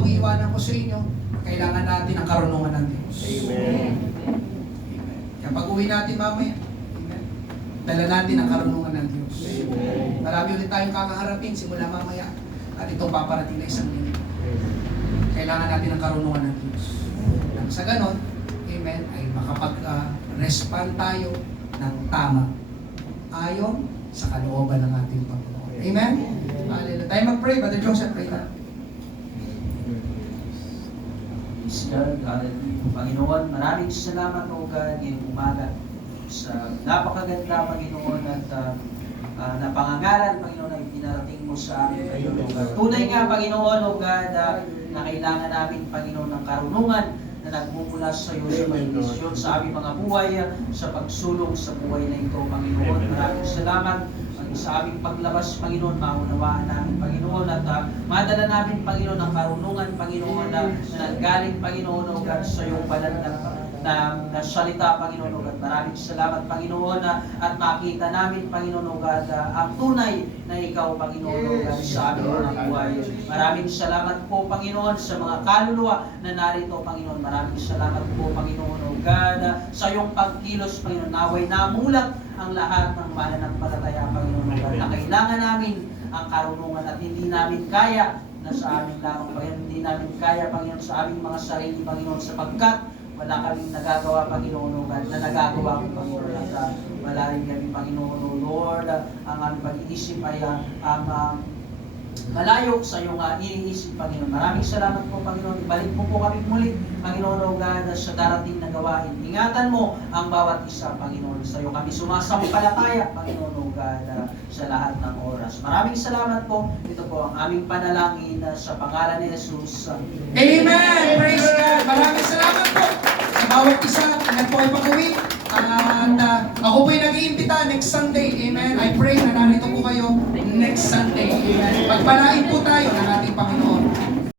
itong iiwanan ko sa inyo, kailangan natin ang karunungan ng Diyos. Amen. Amen. Kaya pag uwi natin mamaya, amen, dala natin ang karunungan ng Diyos. Amen. Marami ulit tayong kakaharapin simula mamaya at itong paparating na isang linggo. Kailangan natin ang karunungan ng Diyos. Nang sa ganon, amen, ay makapag-respond tayo ng tama ayon sa kalooban ng ating Panginoon. Amen? Hallelujah. Tayo mag-pray. Brother Joseph, pray tayo. Praise God, hallelujah. Panginoon, maraming salamat o God ngayong umaga sa napakaganda, Panginoon, at na pangangaral, Panginoon, ay pinarating mo sa amin, Panginoon. Tunay nga, Panginoon, o God, na kailangan namin, Panginoon, ng karunungan na nagmumula sa iyo sa pagdisyon sa aming mga buhay, sa pagsulong sa buhay na ito, Panginoon. Maraming salamat sa aming paglabas, Panginoon, maunawaan namin, Panginoon, at madala namin, Panginoon, ang karunungan, Panginoon, na nanggaling, Panginoon, o God, sa iyong banal na salita, Panginoon, o God. Maraming salamat, Panginoon, at makita namin, Panginoon, o God, ang tunay na ikaw, Panginoon, o God, sa aming mga buhay. Maraming salamat po, Panginoon, sa mga kaluluwa na narito, Panginoon. Maraming salamat po, Panginoon, o God, sa iyong pagkilos, Panginoon. Naway namulat ang lahat ng mananampalataya, Panginoon, o God, na kailangan namin ang karunungan at hindi namin kaya na sa amin lamang, Panginoon. Hindi namin kaya, Panginoon, sa aming mga sarili, Panginoon, sapagkat wala kaming nagagawa, Panginoon, o God, na nagagawa ko, Panginoon, at wala rin kami, Panginoon, o Lord, ang aming pag-iisip ay malayo sa iyong iniisip, Panginoon. Maraming salamat po, Panginoon. Ibalik mo po kami muli, Panginoon, o God, sa darating na gawain. Ingatan mo ang bawat isa, Panginoon. Sa iyo kami sumasampalataya, Panginoon, o God, sa lahat ng oras. Maraming salamat po. Ito po ang aming panalangin sa pangalan ni Jesus. Amen! Praise God! Maraming salamat po sa bawat isa. Ingat po ay pag-uwi. At ako po'y nag-iimbita next Sunday. Amen. I pray na narito po kayo next Sunday. Amen. Pagpalain po tayo ng ating Panginoon.